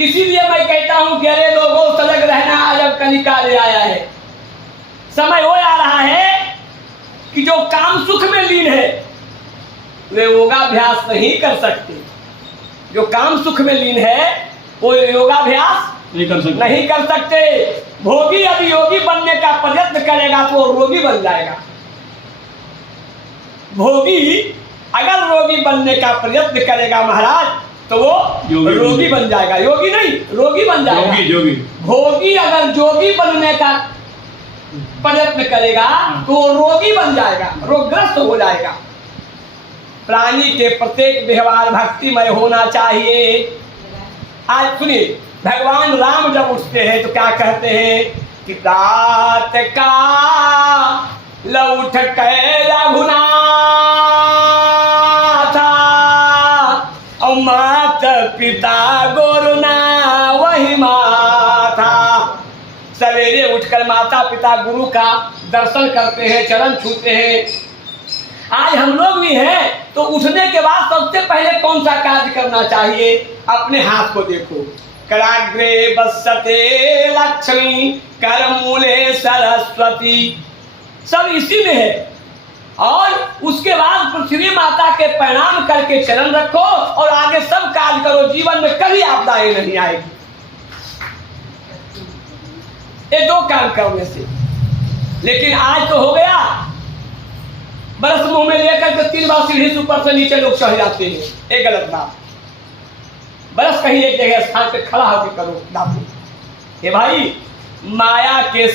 इसीलिए मैं कहता हूं कि अरे लोगों सजग रहना, अजब कलिका ले आया है। समय वो आ रहा है कि जो काम सुख में लीन है वे योगाभ्यास नहीं कर सकते। जो काम सुख में लीन है वो योगाभ्यास नहीं कर सकते। भोगी अभी योगी बनने का प्रयत्न करेगा तो वो रोगी बन जाएगा। भोगी अगर रोगी बनने का प्रयत्न करेगा महाराज तो वो रोगी बन जाएगा। योगी नहीं, रोगी बन जाएगा। योगी। भोगी अगर जोगी बनने का प्रयत्न करेगा तो वो रोगी बन जाएगा, रोगग्रस्त हो जाएगा। प्राणी के प्रत्येक व्यवहार भक्तिमय होना चाहिए। आज सुनिए, भगवान राम जब उठते हैं तो क्या कहते हैं कि तात का लौट के रघुनाथ और माता पिता गुरुना वही माथा। सवेरे उठकर माता पिता गुरु का दर्शन करते हैं, चरण छूते हैं। आज हम लोग भी हैं तो उठने के बाद सबसे पहले कौन सा कार्य करना चाहिए? अपने हाथ को देखो। कराग्रे बसते लक्ष्मी करमूले सरस्वती, सब इसी में है। और उसके बाद पृथ्वी माता के प्रणाम करके चरण रखो और आगे सब कार्य करो। जीवन में कभी आपदाएं नहीं आएगी ये दो काम करने से। लेकिन आज तो हो गया, बरस मुंह में लेकर के 3 बार सीढ़ी से ऊपर से नीचे लोग चढ़ जाते हैं। एक गलत बात। बरस कहीं एक जगह स्थान पे खड़ा होकर करो दापू। ये भाई माया के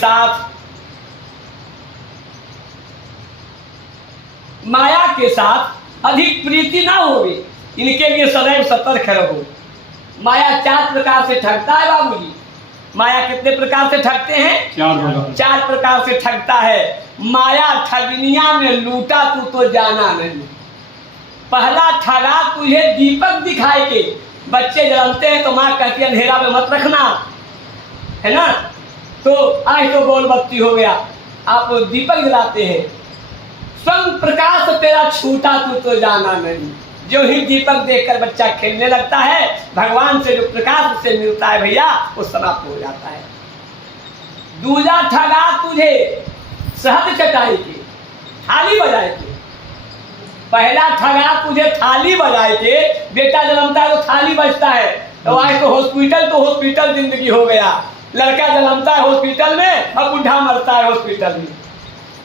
साथ अधिक प्रीति ना होगी। इनके लिए सदैव सतर्क रहो। माया 4 प्रकार से ठगता है बाबूजी। माया कितने प्रकार से ठगते हैं? 4 प्रकार से ठगता है। माया ठगनिया में लूटा तू तो जाना नहीं। पहला ठगा तुझे दीपक दिखाए के। बच्चे जलते हैं तो माँ कहती है अंधेरा में मत रखना, है ना। तो आज तो गोल बत्ती हो गया, आप दीपक जलाते हैं। स्वयं प्रकाश तेरा छूटा तू तो जाना नहीं। जो ही दीपक देखकर बच्चा खेलने लगता है, भगवान से जो प्रकाश उससे मिलता है भैया वो समाप्त हो जाता है। दूजा ठगा तुझे सहज चटाई के, थाली बजाए के। पहला ठगा तुझे थाली बजाए के। बेटा जन्मता है तो थाली बजता है, तो आज तो हॉस्पिटल जिंदगी हो गया। लड़का जन्मता है हॉस्पिटल में और बुढ़ा मरता है हॉस्पिटल में।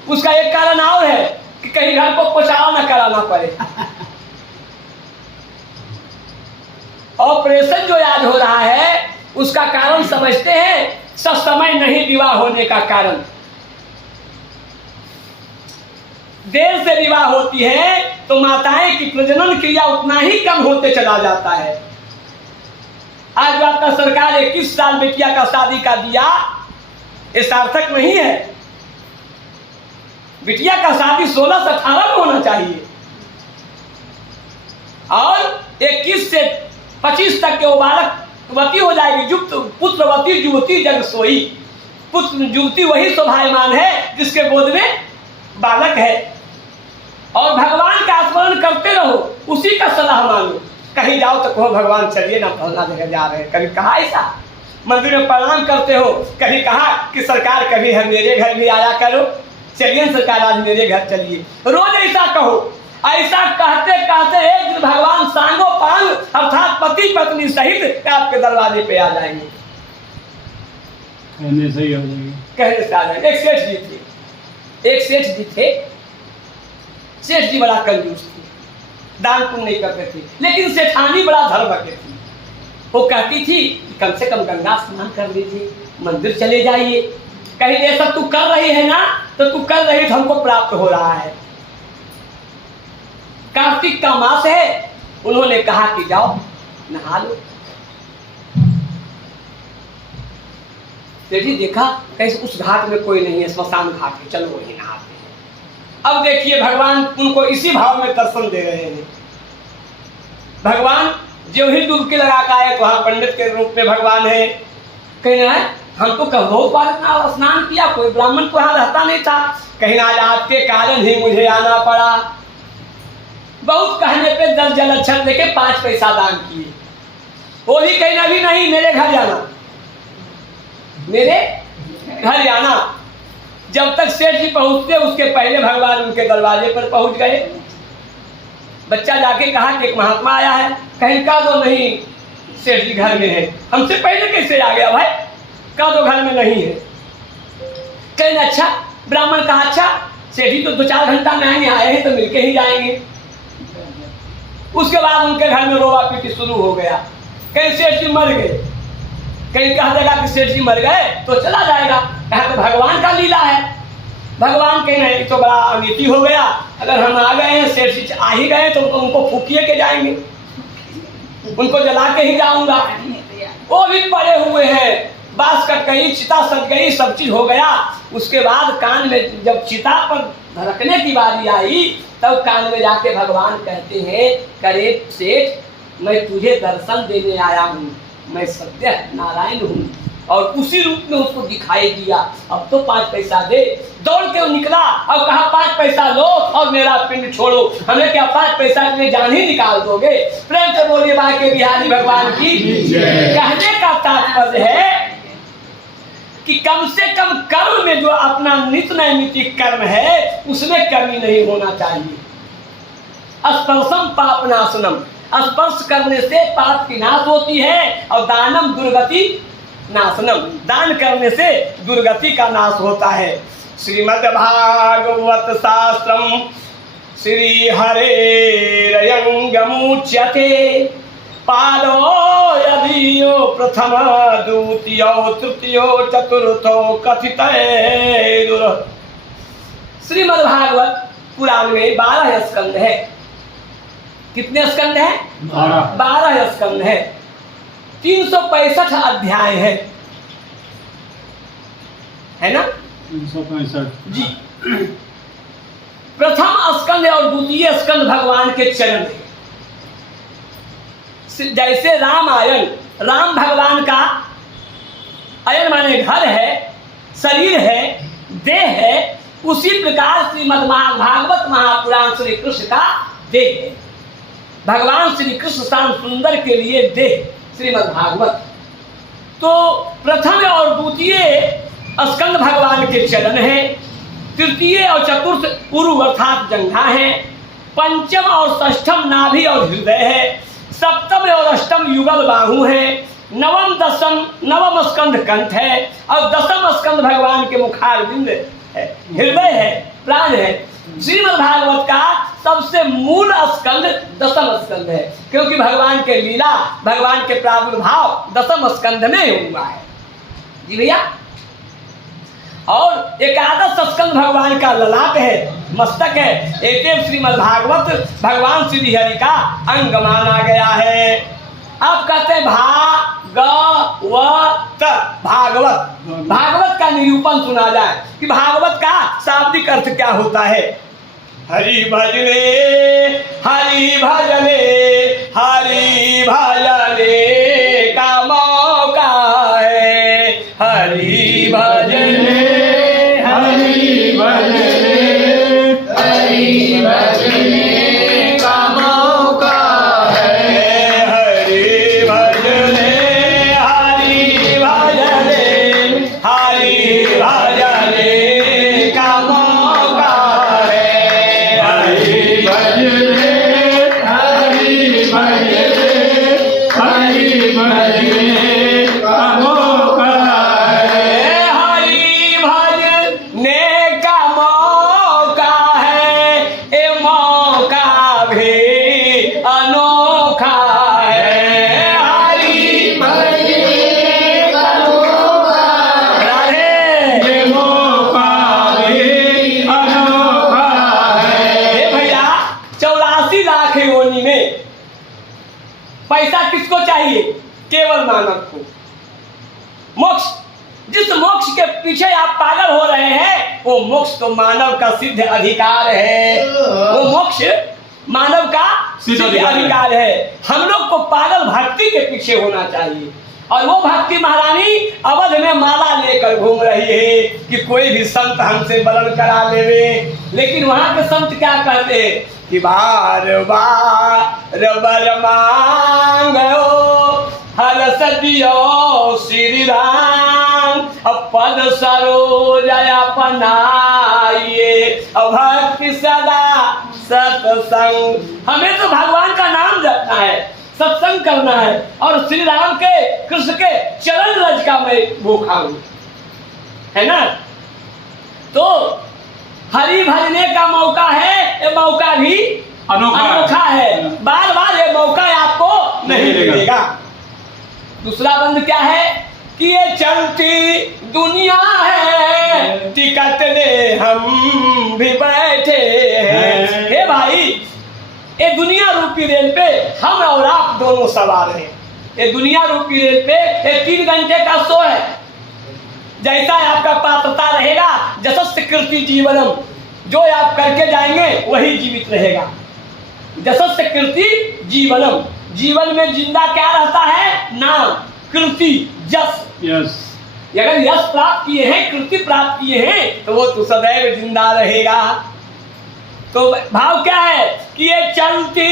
उसका एक कारण और है कि कहीं घर को पोछाव न कराना पड़े। ऑपरेशन जो आज हो रहा है उसका कारण समझते हैं, समय नहीं विवाह होने का कारण। देर से विवाह होती है तो माताएं की प्रजनन क्रिया उतना ही कम होते चला जाता है। आज जो आपका सरकार 21 साल बेटिया का शादी का दिया, ये सार्थक नहीं है। बिटिया का शादी 16 से 18 में होना चाहिए और 21 से 25 तक के वो बालकवती हो जाएगी। युक्त पुत्रवती युवती जग सोई। पुत्र युवती वही शोभायमान है जिसके गोद में बालक है। और भगवान का स्मरण करते रहो, उसी का सलाह मानो। कहीं जाओ तो कहो भगवान चलिए ना फलना जगह जा रहे हैं। कभी कहा ऐसा? मंदिर में प्रणाम करते हो, कभी कहा कि सरकार कभी हम मेरे घर भी आया करो, चलिए सरकार आज मेरे घर चलिए। रोज ऐसा कहो। ऐसा कहते कहते एक दिन भगवान सांगो पांग अर्थात पति पत्नी सहित आपके दरवाजे पे आ जाएंगे। कहने से आ जाएंगे। एक सेठ जी थे। सेठ जी बड़ा कंजूस थे, दान पुण्य नहीं करते थे, लेकिन सेठानी बड़ा धर्म के थी। वो कहती थी कि कम से कम गंगा स्नान कर लीजिए, मंदिर चले जाइए। कहीं ये सब तू कर रही है ना, तो तू कर रही तो हमको प्राप्त हो रहा है। कार्तिक का मास है, उन्होंने कहा कि जाओ नहा लो। सेठी देखा कैसे उस घाट में कोई नहीं है, स्मशान घाट है, चलो वही नहाते हैं। अब देखिए भगवान उनको इसी भाव में दर्शन दे रहे हैं। भगवान जो ही डुबकी लगा का आए तो वहां पंडित के रूप में भगवान है। कहना है हम तो बहुत बार स्नान किया, कोई ब्राह्मण तो यहाँ रहता नहीं था। कहना आज आपके कारण ही मुझे आना पड़ा। बहुत कहने पे 10 जल अक्षर देके 5 पैसा दान किए। वो भी कहीं ना भी नहीं, मेरे घर जाना, मेरे घर जाना। जब तक सेठ जी पहुंचते उसके पहले भगवान उनके दरवाजे पर पहुंच गए। बच्चा जाके कहा कि एक महात्मा आया है। कहीं का दो नहीं, सेठ जी घर में है। हमसे पहले कैसे आ गया भाई? का दो घर में नहीं है। कहीं अच्छा, ब्राह्मण कहा अच्छा, सेठ जी तो 2-4 घंटा में आएंगे, आए हैं तो मिलके ही जाएंगे। उसके बाद उनके घर में रोवा पीटी शुरू हो गया। कहीं सेठ जी मर गए, कहीं कहा देगा कि सेठ जी मर गए तो चला जाएगा, कहा तो भगवान का लीला है। भगवान कहीं नहीं तो बड़ा अनिति हो गया, अगर हम आ गए हैं, सेठ जी आ ही गए तो उनको फूकिए के जाएंगे, उनको जला के ही जाऊंगा। वो भी पड़े हुए हैं, बांस कट गई, चिता सज गई, सब चीज हो गया। उसके बाद कान में जब चिता पर धड़कने की बारी आई तब कान में जाके भगवान कहते हैं, करे सेठ, मैं तुझे दर्शन देने आया हूँ, मैं सत्य नारायण हूँ। और उसी रूप में उसको दिखाई दिया। अब तो 5 पैसा दे। दौड़ के निकला और कहा 5 पैसा लो और मेरा पिंड छोड़ो। हमें क्या 5 पैसा के लिए जान ही निकाल दोगे? प्रेम से बोलिए बाके बिहारी भगवान की। कहने का तात्पर्य है कि कम से कम कर्म में जो अपना नित्य नैमित्तिक कर्म है उसमें कमी नहीं होना चाहिए। स्पर्शम पाप नाशनम, स्पर्श करने से पाप की नाश होती है। और दानम दुर्गति नाशनम, दान करने से दुर्गति का नाश होता है। श्रीमद् भागवत शास्त्रम श्री हरेरयंगमुच्यते पादो यदियो प्रथम द्वितीयो तृतीयो चतुर्थो कथितैर्। श्रीमद् भागवत पुराण में 12 स्कंद है। कितने स्कंद है? 12 स्कंद है। 365 अध्याय है ना? 365 जी। प्रथम स्कंद और द्वितीय स्कंद भगवान के चरण है। जैसे रामायण, राम भगवान का अयन माने घर है, शरीर है, देह है, उसी प्रकार श्रीमद् भागवत महापुराण श्री कृष्ण का देह है। भगवान श्री कृष्ण श्याम सुंदर के लिए देह श्रीमद् भागवत। तो प्रथम और द्वितीय स्कंद भगवान के चरण है। तृतीय और चतुर्थ उरु अर्थात जंघा है। पंचम और षष्ठम नाभि और हृदय है। सप्तम और अष्टम युगल बाहु है। नवम स्कंद कंठ है। और 10वां स्कंद भगवान के मुखारविंद है, हृदय है, प्राण है। श्रीमद् भागवत का सबसे मूल स्कंद 10वां स्कंद है, क्योंकि भगवान के लीला, भगवान के प्रादुर्भाव 10वां स्कंद में हुआ है। जी भैया। और 11 स्कंद भगवान का ललाट है, मस्तक है। एक श्रीमद् भागवत भगवान श्री हरि का अंग माना गया है। अब कहते हैं भागवत, भागवत, भागवत का निरूपण सुना जाए कि भागवत का शाब्दिक अर्थ क्या होता है। हरि भजने, हरि भजने, हरि भजने का मौका है। हरि भजने, हरि भजने, हरि भजने का मौका है। हरि भजने, हरि भजने, हरि भजने का मौका है। हरि भजने, हरि भजने, हरि भजने का मौका है। हरि भजने का मौका है, ये मौका भी अनोखा है। हरि भजने का मौका, राधे, ये मौका भी अनोखा है। हे भैया, 84 लाख योनि में पैसा किसको चाहिए? केवल मानव को। मोक्ष, जिस मोक्ष के पीछे आप पागल हो रहे हैं वो मोक्ष तो मानव का सिद्ध अधिकार है। वो मोक्ष मानव का सिद्ध अधिकार है। हम लोग को पागल भक्ति के पीछे होना चाहिए। और वो भक्ति महारानी अवध में माला लेकर घूम रही है कि कोई भी संत हमसे बलन करा लेवे। लेकिन वहां के संत क्या कहते हैं कि बार बार बर मांगो जस दियो श्री राम, पद सरोज अपनाइए, भक्ति सदा सत्संग। हमें तो भगवान का नाम जपना है, सत्संग करना है, और श्री राम के कृष्ण के चरण रज का मैं भूखा हूं, है ना। तो हरि भजने का मौका है, ये मौका भी अनोखा है, बार बार ये मौका आपको नहीं मिलेगा। दूसरा बंद क्या है कि ये चलती दुनिया है, टिकट ले हम भी बैठे हैं। हे भाई, ये दुनिया रूपी रेल पे हम और आप दोनों सवार हैं। ये दुनिया रूपी रेल पे ये 3 घंटे का शो है। जैसा आपका पात्रता रहेगा, जसस्य कीर्ति जीवनम, जो आप करके जाएंगे वही जीवित रहेगा। जसस्य कीर्ति जीवनम, जीवन में जिंदा क्या रहता है? नाम, कीर्ति, जस। अगर यश प्राप्त किए हैं, कीर्ति प्राप्त किए हैं, तो वो तो सदैव जिंदा रहेगा। तो भाव क्या है कि ये चलती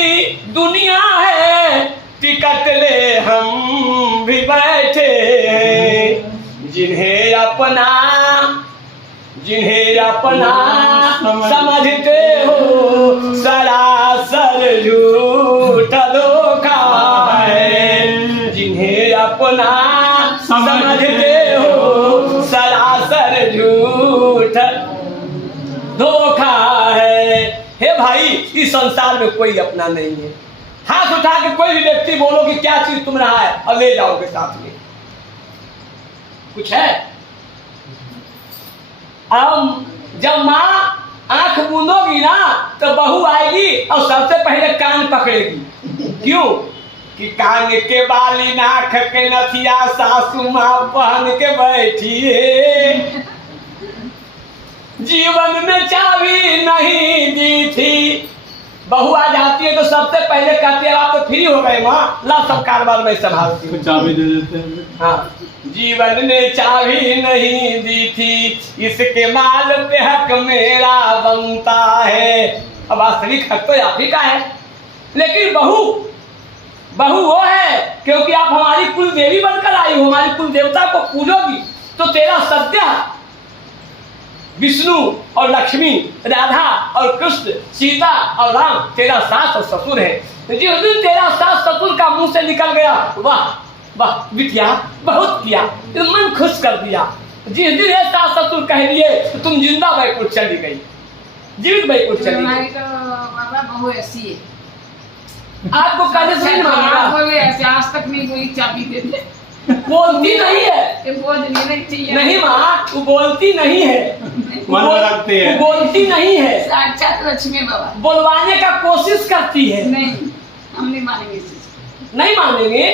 दुनिया है, टिकट ले हम भी बैठे हैं। जिन्हें अपना समझते हो, सरासर झूठ धोखा है। जिन्हें अपना समझते हो, सरासर झूठ धोखा है। हे भाई, इस संसार में कोई अपना नहीं है। हाथ उठा के कोई भी व्यक्ति बोलो कि क्या चीज तुम रहा है, और ले जाओगे साथ में, कुछ है? अब जब माँ आंख बूंदोगी ना, तो बहू आएगी और सबसे पहले कान पकड़ेगी। क्यों? कि कान के बाली, नाक के नथिया सासू माँ पहन के बैठी है। जीवन में चाबी नहीं दी थी। बहू आ जाती है तो सबसे पहले कहती है आप तो फ्री हो गए माँ, ला सब कारोबार में संभालती हूँ, चाबी दे देते हैं। हाँ, जीवन ने चाबी नहीं दी थी, इसके माल पे हक मेरा बनता है। अब वास्तविक हक तो आप ही का है, लेकिन बहू वो है क्योंकि आप हमारी कुल देवी बनकर आई हो, हमारी कुल देवता को पूजोगी, तो तेरा सत्य विष्णु और लक्ष्मी, राधा और कृष्ण, सीता और राम तेरा सास और ससुर है। जिस दिन तेरा सास ससुर का मुंह से निकल गया, वाह वाह बिटिया बहुत किया, मन खुश कर दिया। जिस दिन ये सास ससुर कह दिए तो तुम जिंदा बैकुंठ चली गई, जीवित बैकुंठ चली गई। तो बाबा बहू ऐसी है, आपको कहने से नहीं मानेगा। ऐसे आज तक नहीं बोली चाबी देते, बोलती नहीं है, नहीं माँ, वो बोलती नहीं है, वो बोलती नहीं है, साक्षात लक्ष्मी बाबा बोलवाने का कोशिश करती है। नहीं, हम नहीं मानेंगे, नहीं मानेंगे।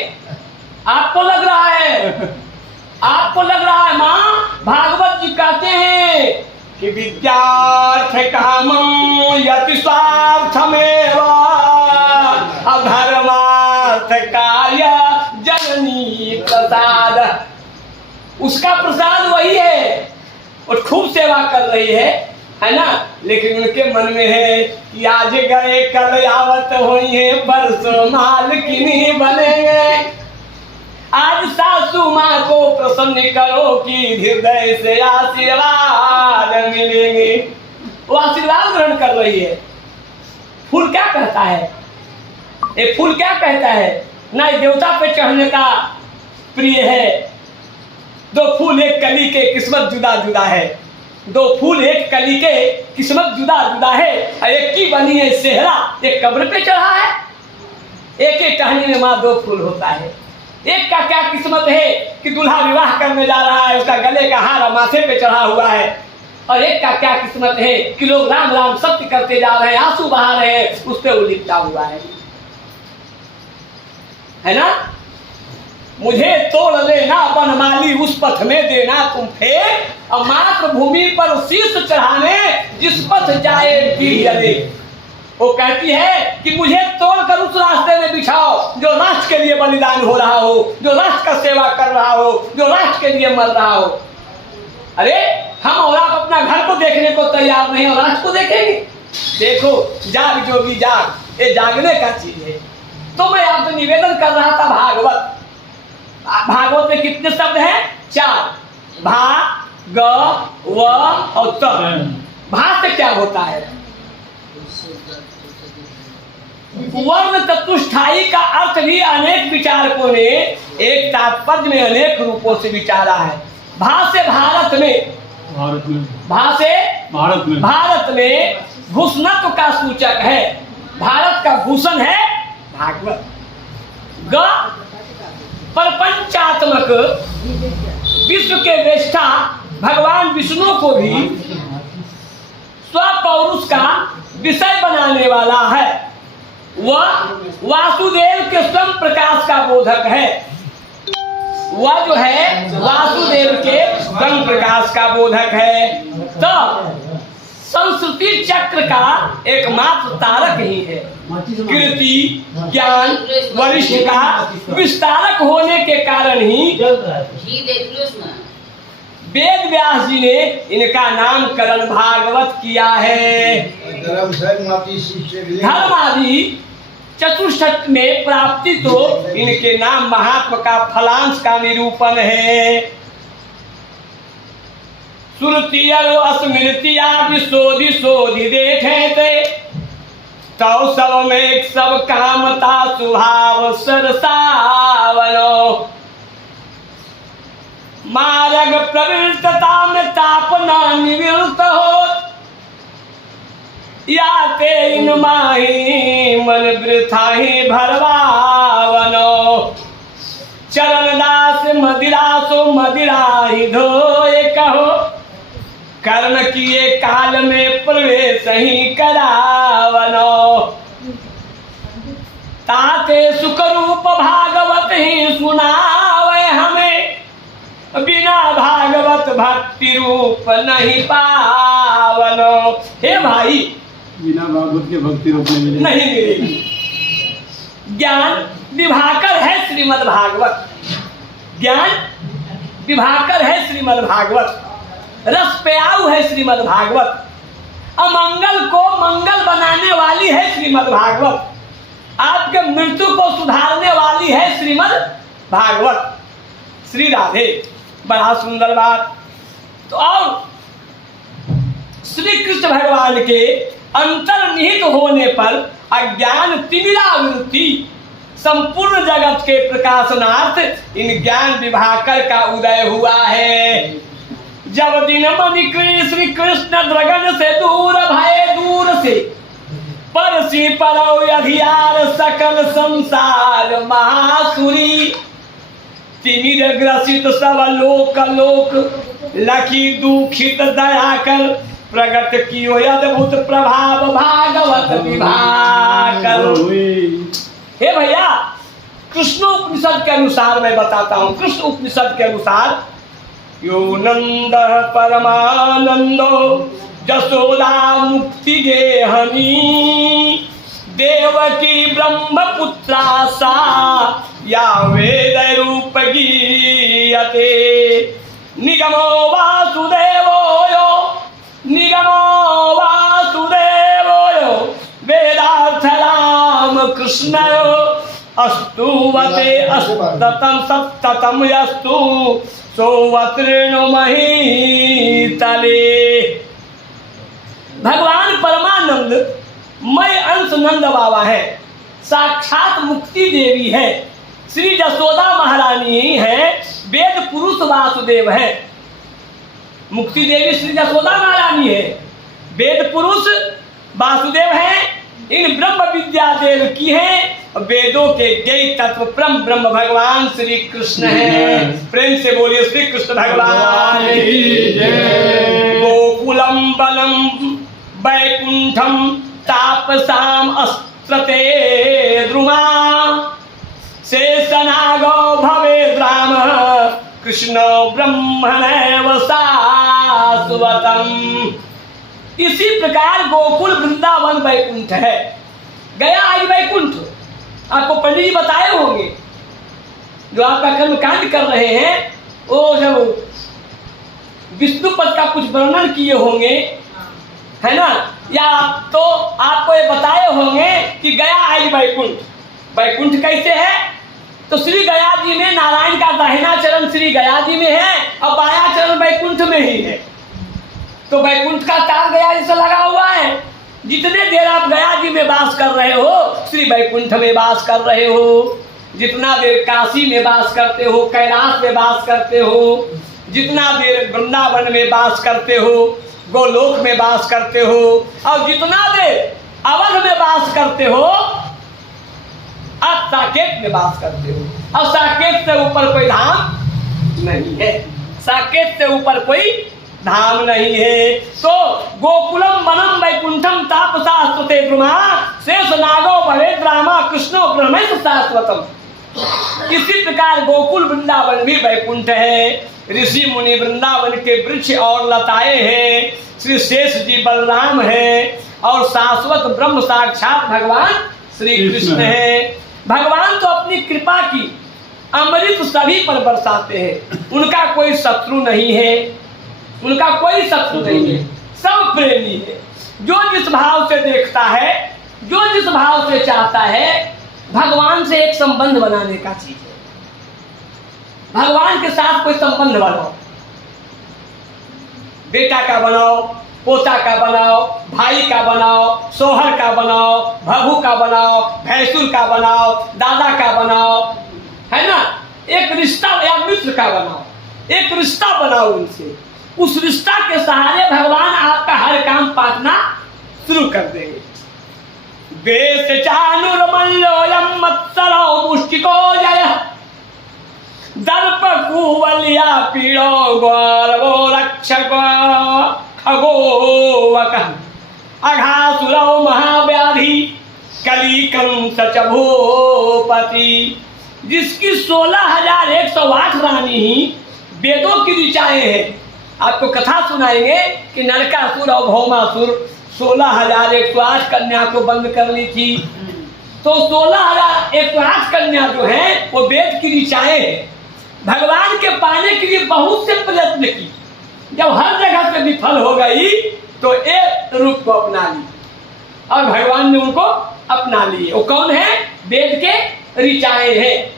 आपको लग रहा है, आपको लग रहा है माँ, भागवत जी कहते हैं कि विद्यार्थ कामं यति स्वार्थमेव अधर्मार्थ कार्य जननी प्रसाद। उसका प्रसाद वही है, और खूब सेवा कर रही है ना, लेकिन उनके मन में है कि आज गए कल आवत हुई है, परसों मालकिनी बनेंगे। आज सासू माँ को प्रसन्न करो कि हृदय से आशीर्वाद मिलेंगे। वो आशीर्वाद ग्रहण कर रही है। फूल क्या कहता है? ये फूल क्या कहता है? ना देवता पे चढ़ने का प्रिय है। 2 फूल एक कली के किस्मत जुदा जुदा है, 2 फूल एक कली के किस्मत जुदा जुदा है। एक की बनी है सेहरा, एक कब्र पे चढ़ा है। एक ही टहनी में माँ 2 फूल होता है। एक का क्या किस्मत है कि दूल्हा विवाह करने जा रहा है, उसका गले का हार माथे पे चढ़ा हुआ है, और एक का क्या किस्मत है कि लोग राम राम सत्य करते जा रहे हैं, आंसू बहा रहे हैं, उस पर वो लिपटा हुआ है ना। मुझे तोड़ लेना बनमाली, उस पथ में देना तुम फेर, और मातृभूमि पर शीश चढ़ाने जिस पथ जाए पीड़े। वो कहती है कि मुझे तोड़कर उस रास्ते में बिछाओ जो राष्ट्र के लिए बलिदान हो रहा हो, जो राष्ट्र का सेवा कर रहा हो, जो राष्ट्र के लिए मर रहा हो। अरे हम और आप अपना घर को देखने को तैयार नहीं और राष्ट्र को देखेंगे। देखो जाग जोगी जाग, ये जागने का चीज है। तो मैं आपसे निवेदन कर रहा था, भागवत में कितने शब्द हैं? 4। भा, ग, व और त। भा से क्या होता है? वर्ण चतुष्टायी का अर्थ भी अनेक विचारकों ने एक तात्पर्य में अनेक रूपों से विचारा है। भा से भारत में भा से भारत में भूषणत्व का सूचक है। भारत का भूषण है भागवत। ग प्रपंचात्मक विश्व के वेष्टा भगवान विष्णु को भी स्वपौरुष का विषय बनाने वाला है। वह वासुदेव के स्वयं प्रकाश का बोधक है। वह जो है वासुदेव के स्वयं प्रकाश का बोधक है। तो संस्कृति चक्र का एकमात्र तारक ही है। कीर्ति ज्ञान वरिष्ठ का विस्तारक होने के कारण ही वेद व्यास जी ने इनका नामकरण भागवत किया है। धर्म आदि चतुष्टय में प्राप्ति तो इनके नाम महात्मा का फलांश का निरूपण है। श्रुति स्मृति आदि शोधि शोधि देखे थे तो सब में सब कामता स्वभाव सरसावनो। मार्ग प्रवृत्तता में तापना निवृत्त हो या ते इन माही मन वृथा ही भरवावनो। चरण दास मदिरा सो मदिरा ही धोए कहो कर्म किए काल में प्रवेश ही करावनो। ताते सुखरूप भागवत ही सुनावे हमें बिना भागवत भक्ति रूप नहीं पावनो। हे भाई बिना भागवत के भक्ति रूप नहीं मिलेगी। ज्ञान विभाकर है श्रीमद् भागवत। ज्ञान विभाकर है श्रीमद् भागवत। रस प्याऊ है श्रीमद् भागवत। अमंगल को मंगल बनाने वाली है श्रीमद् भागवत। आपके मृत्यु को सुधारने वाली है श्रीमद् भागवत। श्री राधे। बड़ा सुंदर बात। तो और श्री कृष्ण भगवान के अंतर्निहित होने पर अज्ञान तिमिरावृत्ति संपूर्ण जगत के प्रकाशनार्थ इन ज्ञान विभाकर का उदय हुआ है। जब दिन मणि श्री कृष्ण द्रगन से दूर भय दूर से परसी परौ अधियार सकल संसार महासुरी। तिमिर ग्रसित सब लोक लोक लखी दुखित दया कर प्रगट कियो अद्भुत प्रभाव भागवत विभाकर। हे भैया कृष्ण उपनिषद के अनुसार मैं बताता हूँ। कृष्ण उपनिषद के अनुसार यो नंद परमानंदो जसोदा मुक्ति गेहनी देवकी ब्रह्मपुत्रा सा या वेद रूप गीयते। निगमो वासुदेवो यो निगमो वासुदेवो यो वेदार्थ राम कृष्ण अस्तुवते अस्ततम सत्ततम यस्तु सोवत्रेणु महीतले। भगवान परमानंद मय अंश नंद बाबा है। साक्षात मुक्ति देवी है। श्री जसोदा महारानी है। वेद पुरुष वासुदेव है। मुक्ति देवी श्री जसोदा महारानी है। वेद पुरुष वासुदेव है। इन ब्रह्म विद्या देव की है। वेदों के ज्ञेय तत्व परम ब्रह्म भगवान श्री कृष्ण है। प्रेम से बोलिए श्री कृष्ण भगवान की जय। गोकुलम बलम वैकुंठम तापसाम अस्त्रते द्रुमा शेषनागो भवेद् राम कृष्ण ब्रह्मणैव शाश्वतम। इसी प्रकार गोकुल वृंदावन वैकुंठ है। गया आज वैकुंठ आपको पंडित जी बताए होंगे। जो आपका कर्म कांड कर रहे हैं वो जब विष्णु पद का कुछ वर्णन किए होंगे है ना, या तो आपको ये बताए होंगे कि गया आज वैकुंठ। वैकुंठ कैसे है? तो श्री गया जी में नारायण का दाहिना चरण श्री गया जी में है और बाया चरण वैकुंठ में ही है। तो वैकुंठ का तार गया जैसे लगा हुआ है। जितने देर आप गया जी में वास कर रहे हो श्री वैकुंठ में वास कर रहे हो, जितना देर काशी में वास करते हो, कैलाश में वास करते हो, जितना देर वृंदावन में वास करते हो, गोलोक में वास करते हो, और जितना देर अवध में वास करते हो, आप साकेत में वास करते हो। और साकेत से ऊपर कोई धाम नहीं है, साकेत से ऊपर कोई धाम नहीं है। तो गोकुलम वनम वैकुंठम तापसा स्तुते ब्रह्मा शेष नागो भवेद रामा कृष्णो ब्रह्मेश शाश्वतम। इसी प्रकार गोकुल वृंदावन भी वैकुंठ है। ऋषि मुनि वृंदावन के वृक्ष और लताएं हैं, श्री शेष जी बलराम है और शाश्वत ब्रह्म साक्षात भगवान श्री कृष्ण है। भगवान तो अपनी कृपा की अमृत सभी पर बरसाते हैं, उनका कोई शत्रु नहीं है, उनका कोई शत्रु नहीं है, सब प्रेमी है। जो जिस भाव से देखता है, जो जिस भाव से चाहता है, भगवान से एक संबंध बनाने का चीज है। भगवान के साथ कोई संबंध बनाओ, बेटा का बनाओ, पोता का बनाओ, भाई का बनाओ, सोहर का बनाओ, भभू का बनाओ, भैंसुर का बनाओ, दादा का बनाओ, है ना। एक रिश्ता या मित्र का बनाओ, एक रिश्ता बनाओ उनसे। उस रिश्ता के सहारे भगवान आपका हर काम पाटना शुरू कर देंगे। देश चानुरमल्योयम मत्सरो मुष्टिको जय दर्प कुवलिया पीड़ो गौरवो रक्षक खगोवक अघासुरो महाव्याधि कलिकं सचभोपति। जिसकी 16,108 रानी ही वेदों की ऋचाएं हैं। आपको कथा सुनाएंगे कि नरकासुर और भौमासुर 16,108 कन्या को बंद कर ली थी। तो 16,108 कन्या जो है वो वेद की ऋचाएं हैं। भगवान के पाने के लिए बहुत से प्रयत्न की, जब हर जगह से विफल हो गई तो एक रूप को अपना ली और भगवान ने उनको अपना लिए। वो कौन है? वेद के ऋचाएं हैं।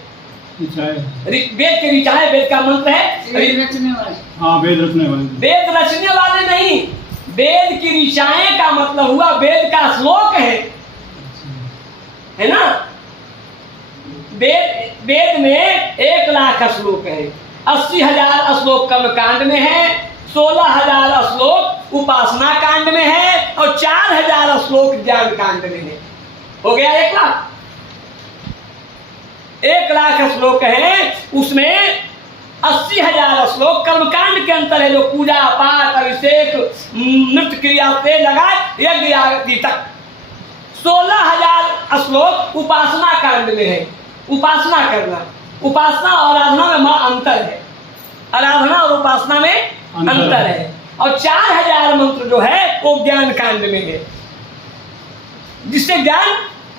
वेद के ऋचाएं, वेद का मंत्र है वेद रचने वाले। हाँ, वेद रचने वाले। वेद रचने वाले नहीं, वेद की ऋचाएं का मतलब हुआ वेद का श्लोक है ना। वेद में 1,00,000 श्लोक है, 80,000 श्लोक कर्म कांड में है, 16,000 श्लोक उपासना कांड में है और 4,000 श्लोक ज्ञान कांड में है। हो गया 1,00,000। 1,00,000 श्लोक है, उसमें 80,000 श्लोक कर्मकांड के अंतर है, जो पूजा पाठ अभिषेक नृत्य क्रिया से लगा यज्ञ आदि तक। 16,000 श्लोक उपासना कांड में है। उपासना करना, उपासना और आराधना में मां अंतर है, आराधना और उपासना में अंतर है। और 4,000 मंत्र जो है वो ज्ञान कांड में है, जिससे ज्ञान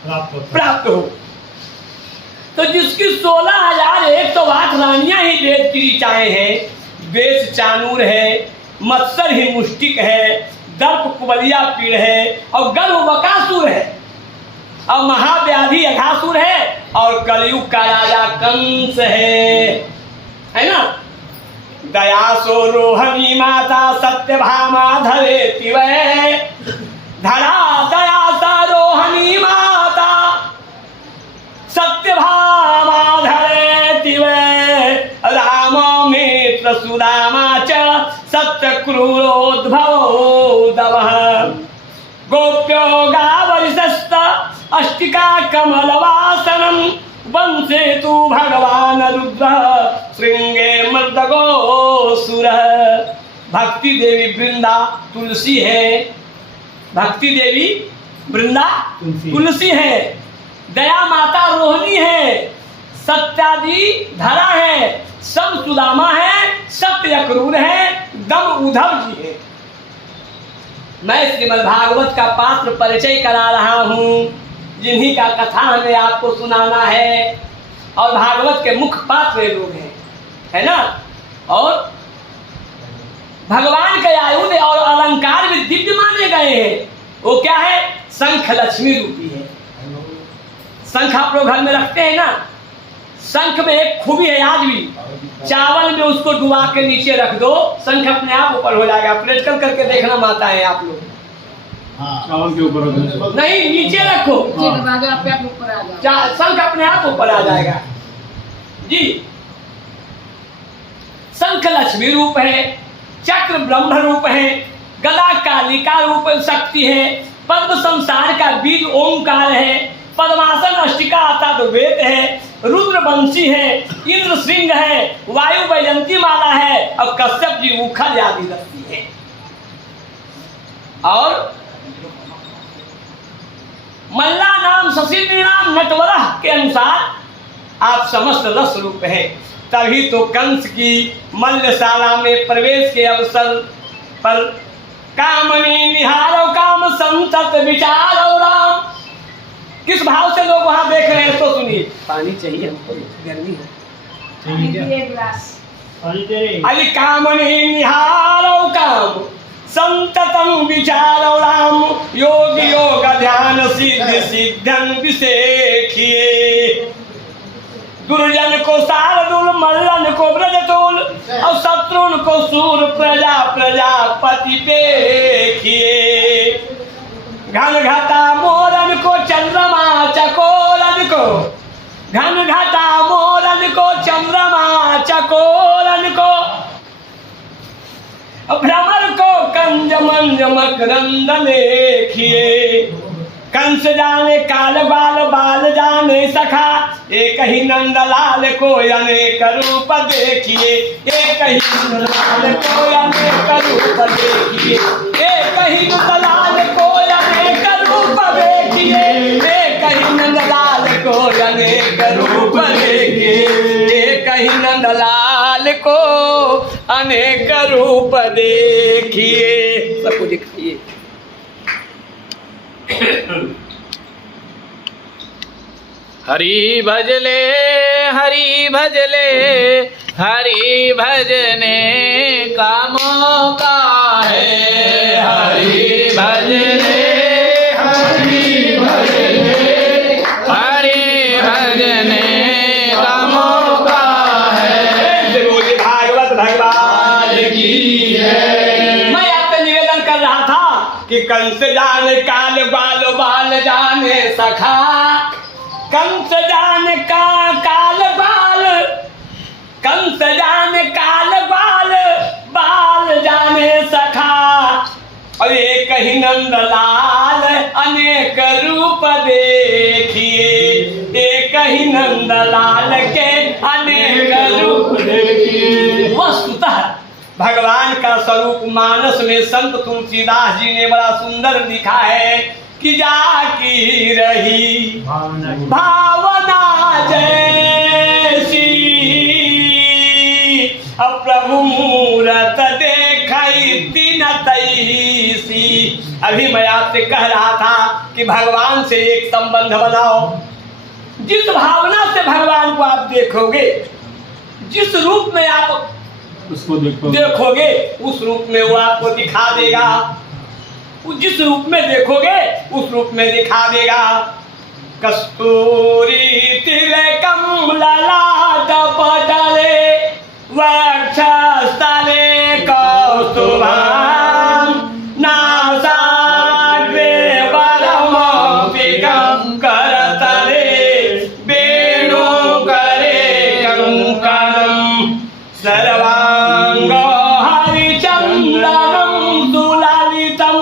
प्राप्त हो। तो जिसकी 16,108 रानियां ही वेद की ऋचाएं हैं, वेश चानूर है, मत्सर ही मुष्टिक है, दर्प कुबलिया पीड़ है और गर्भ बकासुर है और महाव्याधि अघासुर है और कलयुग का राजा कंस है ना। दयासो रोहिणी माता सत्यभामा धरेति वै धरा दयासा रोहिणी माता सत्यभामा धरेति वै राम मित्र सुदामा च सत्यक्रूरोद्भवो दवः गोप्यो गावरिशस्त अष्टिका कमलवासनम वंशे तु भगवान रुद्र श्रृंगे मर्दगो सुर। भक्ति देवी वृंदा तुलसी है, भक्ति देवी वृंदा तुलसी है, दया माता रोहिणी है, सत्यादि धरा है, सब सुदामा है, सत्य अक्रूर है, दम उद्धव जी है। मैं श्रीमद् भागवत का पात्र परिचय करा रहा हूँ, जिन्हीं का कथा हमें आपको सुनाना है। और भागवत के मुख्य पात्र ये लोग हैं, है ना। और भगवान के आयुध और अलंकार भी दिव्य माने गए हैं। वो क्या है? शंख लक्ष्मी रूपी है। शंख आप लोग घर में रखते हैं ना, शंख में एक खूबी है आज भी, चावल में उसको डुबा के नीचे रख दो, शंख अपने आप ऊपर हो जाएगा। प्रैक्टिकल करके देखना माता है आप लोग। चावल के ऊपर नहीं, नीचे रखो, आपके आप ऊपर आ जाओ, शंख अपने आप ऊपर आ जाएगा जी। शंख लक्ष्मी रूप है, चक्र ब्रह्म रूप है, गदा कालिका रूप शक्ति है, पद्म संसार का बीज ओंकार है, पद्मासन अष्टिका अर्थात वेद है, रुद्र वंशी है, इंद्र सिंह है, वायु वैजंती माला है और कश्यप जी उखल आदि रस्सी है। और मल्ला नाम शशिनी नाम नटवरा के अनुसार आप समस्त रस रूप है। तभी तो कंस की मल्लशाला में प्रवेश के अवसर पर कामनी निहारो काम संतत विचारो राम, किस भाव से लोग वहां देख रहे हैं तो सुनिए। पानी चाहिए हमको, गर्मी है। एक गिलास अरे कामनी निहारो काम संततम विचारो राम, योग योग ध्यान सिद्ध सिद्धन विशेखिए। दुर्जन को शार्दुल, मल्लन को ब्रजतुल और शत्रुन को सूर प्रजा प्रजापति देखिए। घन घटा मोरन को चंद्रमा चकोरन को, घन घटा मोरन को चंद्रमा चकोरन को, भ्रमर को कंज मंज मकरंद लेखिए। कंस जाने काल बाल बाल जाने सखा, एक ही नंदलाल को अनेक रूप देखिए। एक ही नंदलाल को अनेक रूप देखिए, एक ही नंदलाल को अनेक रूप देखिए, एक ही नंदलाल को अनेक रूप देखिए, एक ही नंदलाल को अनेक रूप देखिए। सबको दिखाइए। हरि भजले हरि भजले, हरि भजने कामों का है। हरि भजले हरि भजले, हरि भजने कामों का है। बोले भागवत भगवान की है। मैं आपसे निवेदन कर रहा था कि कंस जाने काल बाल बाल जाने सखा, कंस जाने का काल बाल, कंस जाने काल बाल बाल जाने सखा, और एक ही नंदलाल अनेक रूप देखिए। एक ही नंदलाल के अनेक रूप देखिए। वस्तुतः भगवान का स्वरूप मानस में संत तुलसीदास जी ने बड़ा सुंदर लिखा है कि जाकी रही भावना जैसी, अब प्रभु मूरत देखई तीन तैसी। अभी मैं आपसे कह रहा था कि भगवान से एक संबंध बनाओ। जिस भावना से भगवान को आप देखोगे, जिस रूप में आप उसको देखोगे, उस रूप में वो आपको दिखा देगा। जिस रूप में देखोगे उस रूप में दिखा देगा। कस्तूरी तिलकम ललाट पटले, वक्षस्थले कौस्तुभम्, नासाग्रे परमौक्तिकं, करतले वेणुकरे कंकणं, सर्वांगो हरिचन्दनं सुललितं,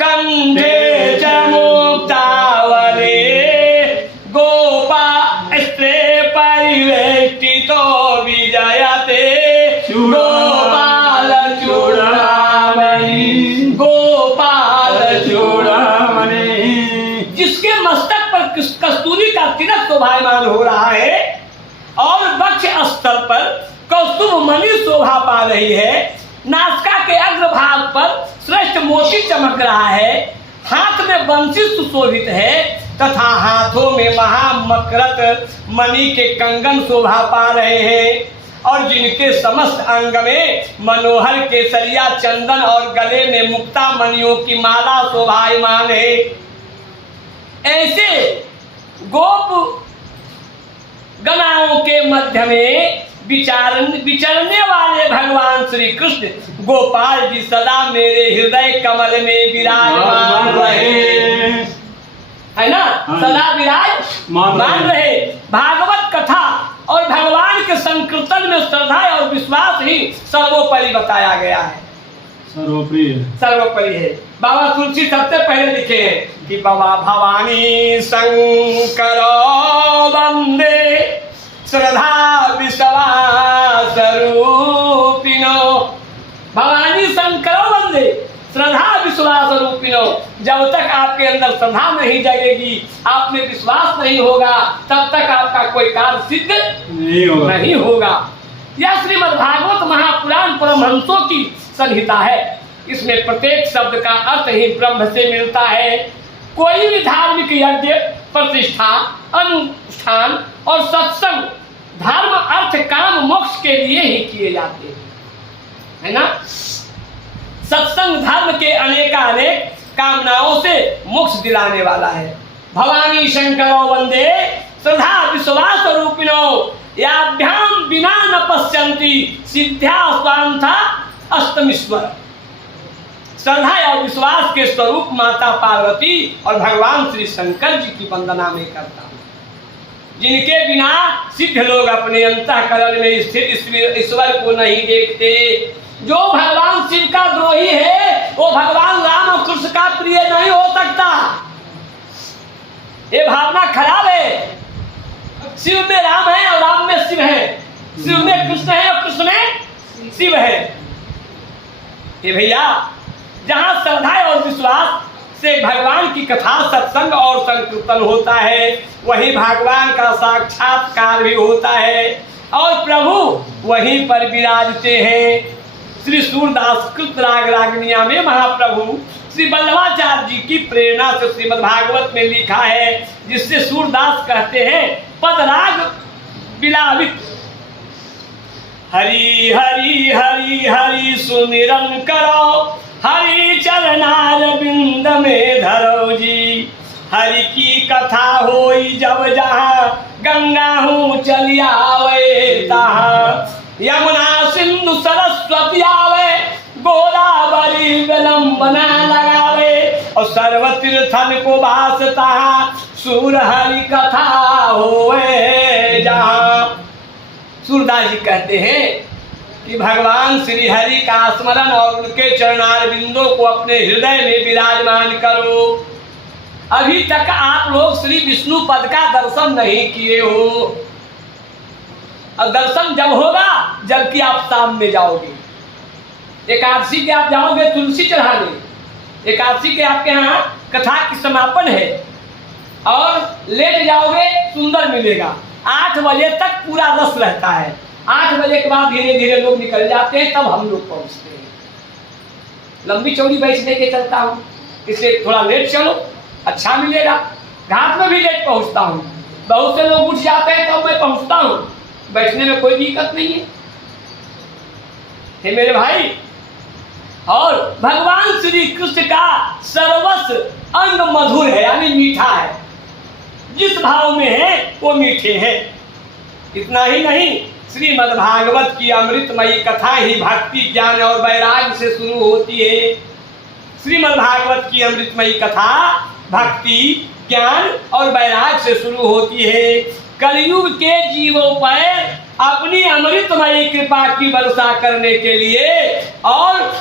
कंठे च मुक्तावले, गोपा स्त्रे परिवेष्टितो विजयते, गोपाल चूड़ामणि, गोपाल चूड़ामणि। जिसके मस्तक पर कस्तूरी का तिलक शोभायमान हो रहा है और वक्ष स्थल पर कौस्तुभ मणि शोभा पा रही है, नासिका के अग्रभाग पर श्रेष्ठ मोती चमक रहा है, हाथ में बंसी सुशोभित है तथा हाथों में महामकरत मणि के कंगन शोभा पा रहे हैं, और जिनके समस्त अंग में मनोहर केसरिया चंदन और गले में मुक्ता मणियों की माला शोभायमान है। ऐसे गोप गणाओं के मध्य में विचरने वाले भगवान श्री कृष्ण गोपाल जी सदा मेरे हृदय कमल में विराजमान रहे, है ना। सदा विराजमान रहे। भागवत कथा और भगवान के संकीर्तन में श्रद्धा और विश्वास ही सर्वोपरि बताया गया है, सर्वोपरि है। बाबा तुलसी सबसे पहले लिखे हैं कि बाबा भवानी शंकर वंदे श्रद्धा विश्वास रूपिनो, भवानी शंकर वंदे श्रद्धा विश्वास रूपिनो। जब तक आपके अंदर श्रद्धा नहीं जगेगी, आप में विश्वास नहीं होगा, तब तक आपका कोई कार्य सिद्ध नहीं होगा। यह श्रीमद् भागवत महापुराण परमहंसों की संहिता है। इसमें प्रत्येक शब्द का अर्थ ही ब्रह्म से मिलता है। कोई भी धार्मिक यज्ञ, प्रतिष्ठा, अनुष्ठान और सत्संग धर्म, अर्थ, काम, मोक्ष के लिए ही किए जाते हैं, है ना। सत्संग धर्म के अनेकानेक कामनाओं से मोक्ष दिलाने वाला है। भवानी शंकरो वंदे श्रद्धा विश्वास रूपिणो याभ्याम बिना न पश्यन्ति सिद्ध्या स्वांथा अष्टमीश्वर। श्रद्धा और विश्वास के स्वरूप माता पार्वती और भगवान श्री शंकर जी की वंदना में करता हूँ, जिनके बिना सिद्ध लोग अपने अंतःकरण में स्थित ईश्वर को नहीं देखते। जो भगवान शिव का द्रोही है वो भगवान राम और कृष्ण का प्रिय नहीं हो सकता। ये भावना खराब है। शिव में राम है और राम में शिव है, शिव में कृष्ण है और कृष्ण में शिव है। ये भैया, जहाँ श्रद्धा और विश्वास से भगवान की कथा, सत्संग और संकीर्तन होता है, वहीं भगवान का साक्षात्कार भी होता है और प्रभु वहीं पर विराजते हैं। श्री सूरदास कृत राग रागनिया में महाप्रभु श्री वल्लभाचार्य जी की प्रेरणा से श्रीमद् भागवत में लिखा है, जिससे सूरदास कहते हैं पदराग बिलावित हरि हरि हरि हरि सुमिरन करो, हरि चरणार बिंद में धरो जी। हरि की कथा होई जब जहाँ, गंगा हूँ चली आवे तहाँ। यमुना सिंधु सरस्वती आवे, गोदावरी विलंबना लगावे, और सर्व तीर्थन को भासता सूर हरि कथा होवे जहाँ। सूरदास जी कहते हैं कि भगवान श्री हरि का स्मरण और उनके चरणार बिंदों को अपने हृदय में विराजमान करो। अभी तक आप लोग श्री विष्णु पद का दर्शन नहीं किए हो, और दर्शन जब होगा जबकि आप शाम में जाओगे। एकादशी के आप जाओगे तुलसी चढ़ाने, एकादशी के आपके यहाँ कथा की समापन है, और लेट जाओगे सुंदर मिलेगा। 8 बजे तक पूरा रस रहता है, 8 बजे के बाद धीरे धीरे लोग निकल जाते हैं, तब हम लोग पहुँचते हैं। लंबी चौड़ी बैठ लेके चलता हूँ, इसलिए थोड़ा लेट चलो, अच्छा मिलेगा। घाट में भी लेट पहुँचता हूँ, बहुत से लोग उठ जाते हैं तब मैं पहुँचता हूँ, बैठने में कोई दिक्कत नहीं है मेरे भाई। और भगवान श्री कृष्ण का सर्वस्व अंग मधुर है, यानी मीठा है। जिस भाव में है वो मीठे हैं। इतना ही नहीं, श्रीमद् भागवत की अमृतमयी कथा ही भक्ति, ज्ञान और वैराग्य से शुरू होती है। श्रीमद् भागवत की अमृतमयी कथा भक्ति, ज्ञान और वैराग्य से शुरू होती है। कलयुग के जीवों पर अपनी अमृतमयी कृपा की वर्षा करने के लिए और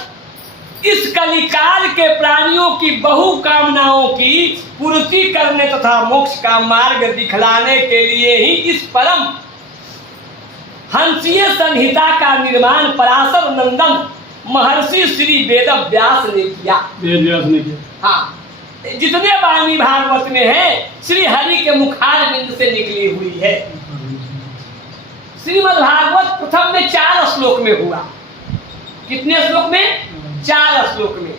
इस कलिकाल के प्राणियों की बहु कामनाओं की पूर्ति करने तथा मोक्ष का मार्ग दिखलाने के लिए ही इस परम हंसीय संहिता का निर्माण पराशर नंदन महर्षि श्री वेद व्यास ने किया। हाँ, जितने वाणी भागवत में है श्री हरि के मुखार बिंद से निकली हुई है। श्रीमद् भागवत प्रथम में 4 श्लोक में हुआ। कितने श्लोक में? 4 श्लोक में।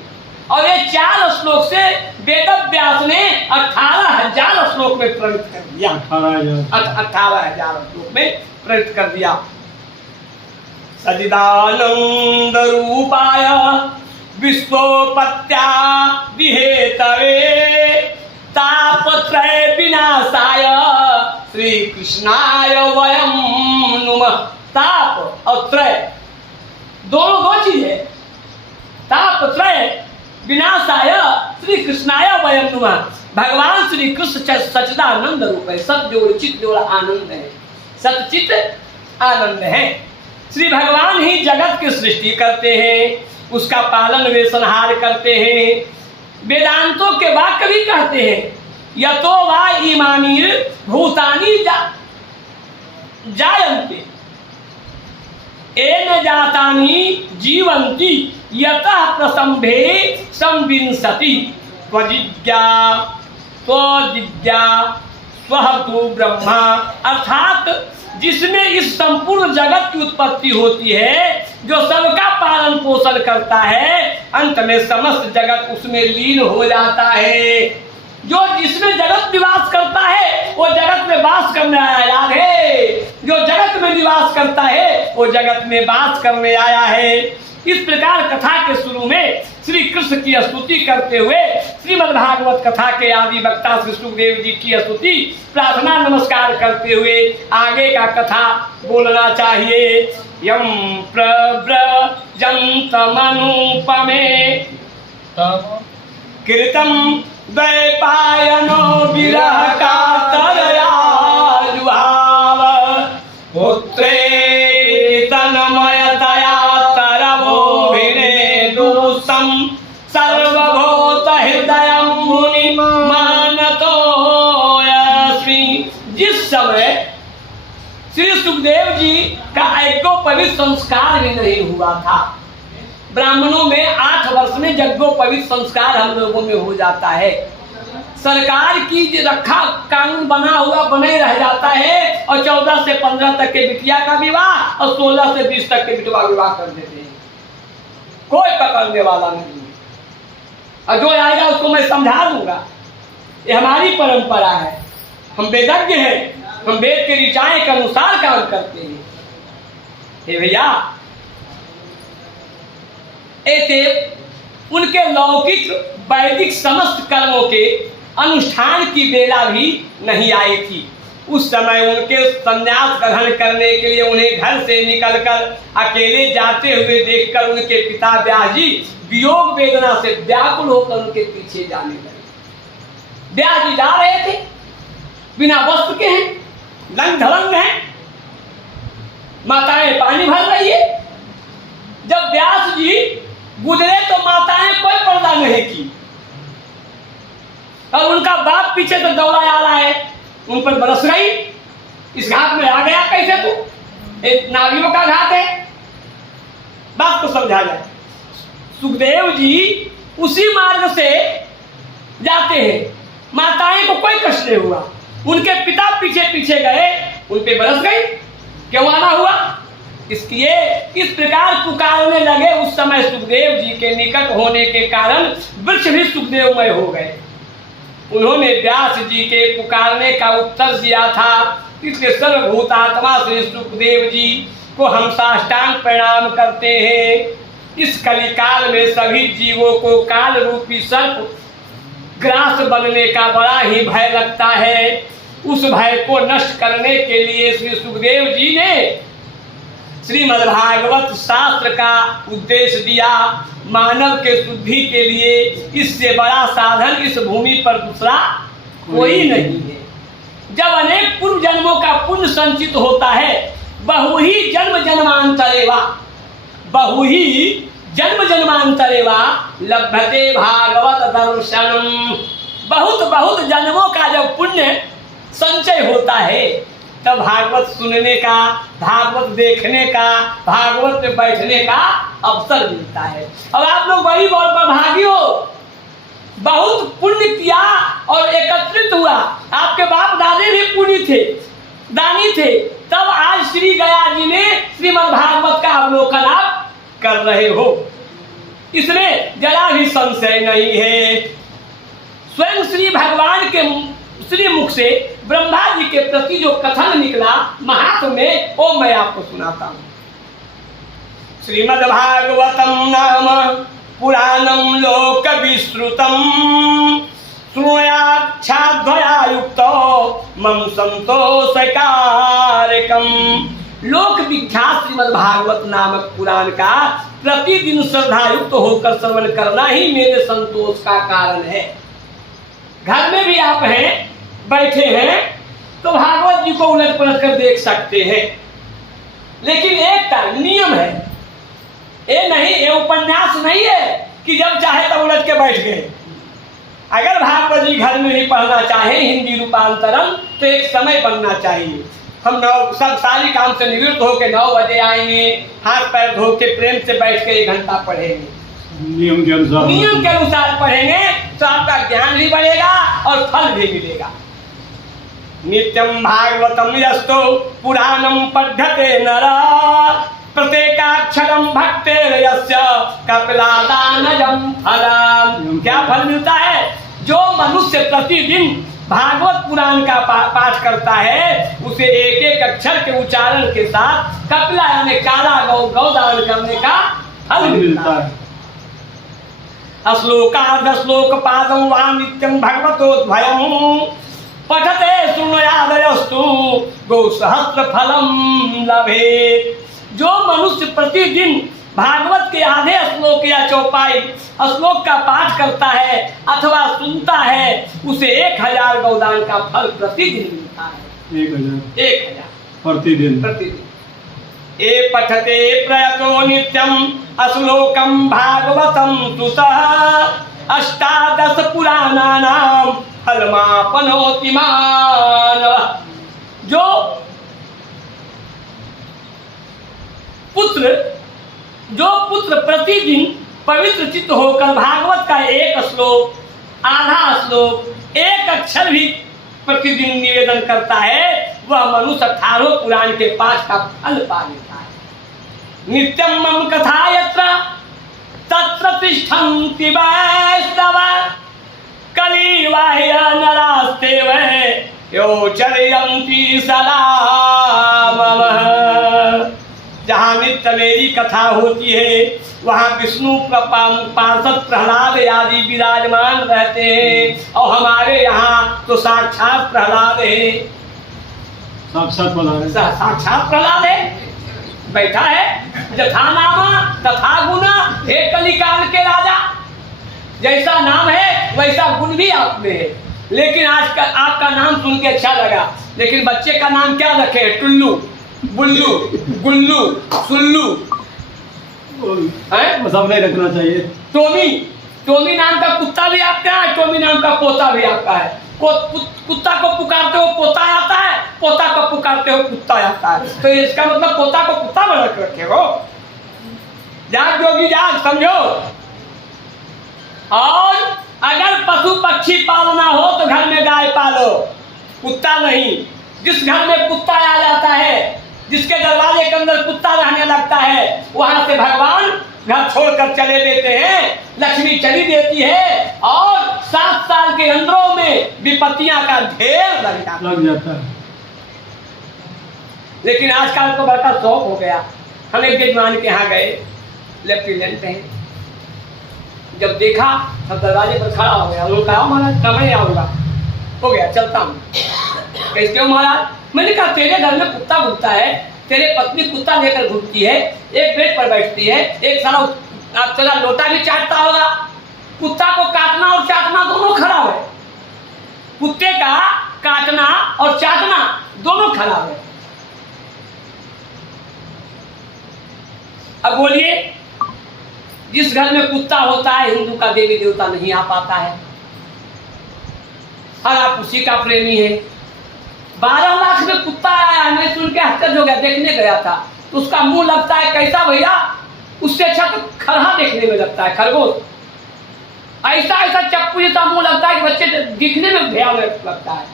और ये 4 श्लोक से वेद व्यास ने 18,000 श्लोक में प्रवृत्त कर दिया। 18,000 श्लोक में प्रवृत्त कर दिया। सच्चिदानंद रूपाय विश्वोपत्या विहेतवे तापत्रय विनाशाय श्री कृष्णाय वयम नुमः। ताप और त्रय दोनों दो चीज है। ताप त्रय विनाशाय श्री कृष्णाय वयम नुमः। भगवान श्री कृष्ण सच्चिदानंद रूप है, सत्य और चित्त और आनंद है, सच्चित आनंद है। श्री भगवान ही जगत की सृष्टि करते हैं, उसका पालन वे संहार करते हैं। वेदांतों के वाक्य भी कहते हैं, यतो वा इमानी भूतानि जायन्ते एन जातानि जीवन्ति यतः प्रसंभे संविंशति त्वजिज्ञा स्वः तु ब्रह्मा। अर्थात जिसमें इस संपूर्ण जगत की उत्पत्ति होती है, जो सबका पालन पोषण करता है, अंत में समस्त जगत उसमें लीन हो जाता है। जो जिसमें जगत निवास करता है वो जगत में वास करने आया है, जो जगत में निवास करता है वो जगत में वास करने आया है। इस प्रकार कथा के शुरू में श्री कृष्ण की स्तुति करते हुए श्रीमद् भागवत कथा के आदि वक्ता श्री सुखदेव जी की स्तुति प्रार्थना नमस्कार करते हुए आगे का कथा बोलना चाहिए। यम प्रव्रजन्तमनुपमे कृतं द्वैपायनो विरह कातरया जुहाव पुत्रे तन्मयतया तरवोभिनेदुषं सर्वभूत हृदयं मुनि मानतो यस्मि। जिस समय श्री सुखदेव जी का यज्ञोपवीत संस्कार भी नहीं हुआ था, ब्राह्मणों में 8 वर्ष में यज्ञोपवीत संस्कार हम लोगों में हो जाता है। सरकार की रखा कानून बना हुआ बने रह जाता है और 14 से 15 तक के बिटिया का विवाह और 16 से 20 तक के बिटवा विवाह कर देते हैं, कोई पकड़ने वाला नहीं है। और जो आएगा उसको मैं समझा दूंगा, ये हमारी परंपरा है, हम वेदज्ञ हैं, हम वेद के ऋचाएं के अनुसार काम करते हैं। हे भैया, ऐसे उनके लौकिक वैदिक समस्त कर्मों के अनुष्ठान की बेला भी नहीं आई थी। उस समय उनके संन्यास ग्रहण करने के लिए उन्हें घर से निकलकर अकेले जाते हुए देखकर उनके पिता व्यास जी वियोग वेदना से व्याकुल होकर उनके पीछे जाने लगे। व्यास जी जा रहे थे, बिना वस्त्र के हैं, रंग ढलंग हैं, माताएं पानी भर रही है। जब व्यास जी गुजरे तो माताएं कोई पर्दा नहीं की और उनका बाप पीछे से दौड़ा आ रहा है, उन पर बरस गई। इस घाट में आ गया कैसे तू? एक नावियों का घाट है, बात को समझा जाए। सुखदेव जी उसी मार्ग से जाते हैं, माताएं को कोई कष्ट नहीं हुआ, उनके पिता पीछे पीछे गए, उन पे बरस गई, क्यों आना हुआ? इसलिए इस प्रकार पुकारने लगे। उस समय सुखदेव जी के निकट होने के कारण वृक्ष भी सुखदेवमय हो गए। उन्होंने व्यास जी के पुकारने का उत्तर दिया था, इसलिए सर्वभूतात्मा श्री सुखदेव जी को हम साष्टांग प्रणाम करते हैं। इस कलिकाल में सभी जीवों को काल रूपी सर्प ग्रास बनने का बड़ा ही भय लगता है। उस भय को नष्ट करने के लिए श्री सुखदेव जी ने श्रीमद् भागवत शास्त्र का उद्देश्य दिया। मानव के शुद्धि के लिए इससे बड़ा साधन इस भूमि पर दूसरा कोई नहीं है। जब अनेक पूर्व जन्मों का पुण्य संचित होता है, बहु ही जन्म जन्मांतरेवा लभते भागवत दर्शनम। बहुत जन्मों का जब पुण्य संचय होता है तब भागवत सुनने का, भागवत देखने का, भागवत में बैठने का अवसर मिलता है। अब आप लोग बड़ी भागी हो, बहुत पुण्य किया और एकत्रित हुआ। आपके बाप दादे भी पुण्य थे, दानी थे, तब आज श्री गया जी ने श्रीमद् भागवत का अवलोकन आप कर रहे हो, इसमें जरा भी संशय नहीं है। स्वयं श्री भगवान के श्री मुख से ब्रह्मा जी के प्रति जो कथन निकला महात्म में, वो मैं आपको सुनाता हूँ। श्रीमद् भागवतम नाम पुराणम लोक विश्रुतम शृणुयाच्छाद्वयायुक्तो मम संतोषकारकम। लोक विख्यात श्रीमद् भागवत नामक पुराण का प्रतिदिन श्रद्धायुक्त होकर श्रवण करना ही मेरे संतोष का कारण है। घर में भी आप हैं, बैठे हैं, तो भागवत जी को उलट पलट कर देख सकते हैं, लेकिन एक नियम है। ये नहीं, ये उपन्यास नहीं है कि जब चाहे तब उलट के बैठ गए। अगर भागवत जी घर में ही पढ़ना चाहे हिंदी रूपांतरण, तो एक समय बनना चाहिए। हम सब सारी काम से निवृत्त होकर 9 बजे आएंगे, हाथ पैर धो के प्रेम से बैठ के 1 घंटा पढ़ेंगे, नियम के अनुसार पढ़ेंगे, तो आपका ज्ञान भी बढ़ेगा और फल भी मिलेगा। नित्यम भागवतम यस्तो पुराणम पठते नरा प्रत्येकाक्षरम भक्तेर यस्य कपिलादानजं फलम। क्या फल मिलता है? जो मनुष्य प्रतिदिन भागवत पुराण का पाठ करता है, उसे एक एक अक्षर के उच्चारण के साथ कपिला यानी काला गौदान करने का फल मिलता है। श्लोक पादं वा नित्यं भगवतोद्भयं पठते शृणुयादयस्तु गौ सहस्र फलम लभेत। जो मनुष्य प्रतिदिन भागवत के आधे श्लोक या चौपाई श्लोक का पाठ करता है अथवा सुनता है, उसे 1000 गौदान का फल प्रतिदिन मिलता है। 1000 प्रतिदिन। ए पठते प्रयतो नित्यम श्लोकम भागवतम सुसः 18 पुराणानां फलमापनोति मानवः। जो पुत्र प्रतिदिन पवित्र चित्त होकर भागवत का 1 श्लोक, आधा श्लोक, 1 अक्षर भी प्रतिदिन निवेदन करता है, वह मनुष्य 18 पुराण के पाठ का फल पा लेता है। नित्यम मम कथा यत्र तत्र तिष्ठन्ति वैष्णव कलिवाह्य नरास्तेव यो चरयन्ति सदा मम। जहाँ नित्य मेरी कथा होती है, वहाँ विष्णु का पार्षद प्रहलाद आदि विराजमान रहते हैं, और हमारे यहाँ तो साक्षात प्रहलाद है। साक्षात प्रहलाद है, बैठा है। जथा नामा तथा गुना, हे कलिकाल के राजा। जैसा नाम है वैसा गुण भी आप में है। लेकिन आज का आपका नाम सुन के अच्छा लगा, लेकिन बच्चे का नाम क्या रखे? टुल्लू, बुल्लू, गुल्लू, सुल्लू, है? सब नहीं रखना चाहिए। टोमी नाम का कुत्ता भी आपका है, टोमी नाम का पोता भी आपका है। कुत्ता को पुकारते हो पोता आता है, पोता को पुकारते हो कुत्ता आता है। तो इसका मतलब पोता को कुत्ता बना के रखे हो। जाग जोगी जाग, समझो। और अगर पशु पक्षी पालना हो तो घर में गाय पालो, कुत्ता नहीं। जिस घर में कुत्ता आ जाता है, जिसके दरवाजे के अंदर कुत्ता रहने लगता है, वहां से भगवान घर छोड़कर चले देते हैं, लक्ष्मी चली देती है, और 7 साल के अंदरों में विपत्तियां का ढेर लग जाता है। लेकिन आजकल को बड़ा शौक हो गया। हम एक यजमान के यहाँ गए, लेफ्टिनेंट हैं, जब देखा तब दरवाजे पर खड़ा हो गया। उन्होंने कहा महाराज कब मैं आऊँगा? हो गया, चलता हूँ। कैसे हो महाराज? मैंने कहा तेरे घर में कुत्ता घूमता है, तेरे पत्नी कुत्ता लेकर घूमती है, एक बेड पर बैठती है, एक सारा तेरा लोटा भी चाटता होगा। कुत्ता को काटना और चाटना दोनों खराब है। कुत्ते का काटना और चाटना दोनों खराब है। अब बोलिए, जिस घर में कुत्ता होता है, हिंदू का देवी देवता नहीं आ पाता है, और आप उसी का प्रेमी है। 12 लाख में कुत्ता आया, मैं सुन के हक्कत हो गया। देखने गया था तो उसका मुंह लगता है कैसा भैया? उससे अच्छा तो खरहा देखने में लगता है, खरगोश। ऐसा ऐसा चप्पू जैसा मुंह लगता है कि बच्चे दिखने में भयानक लगता है।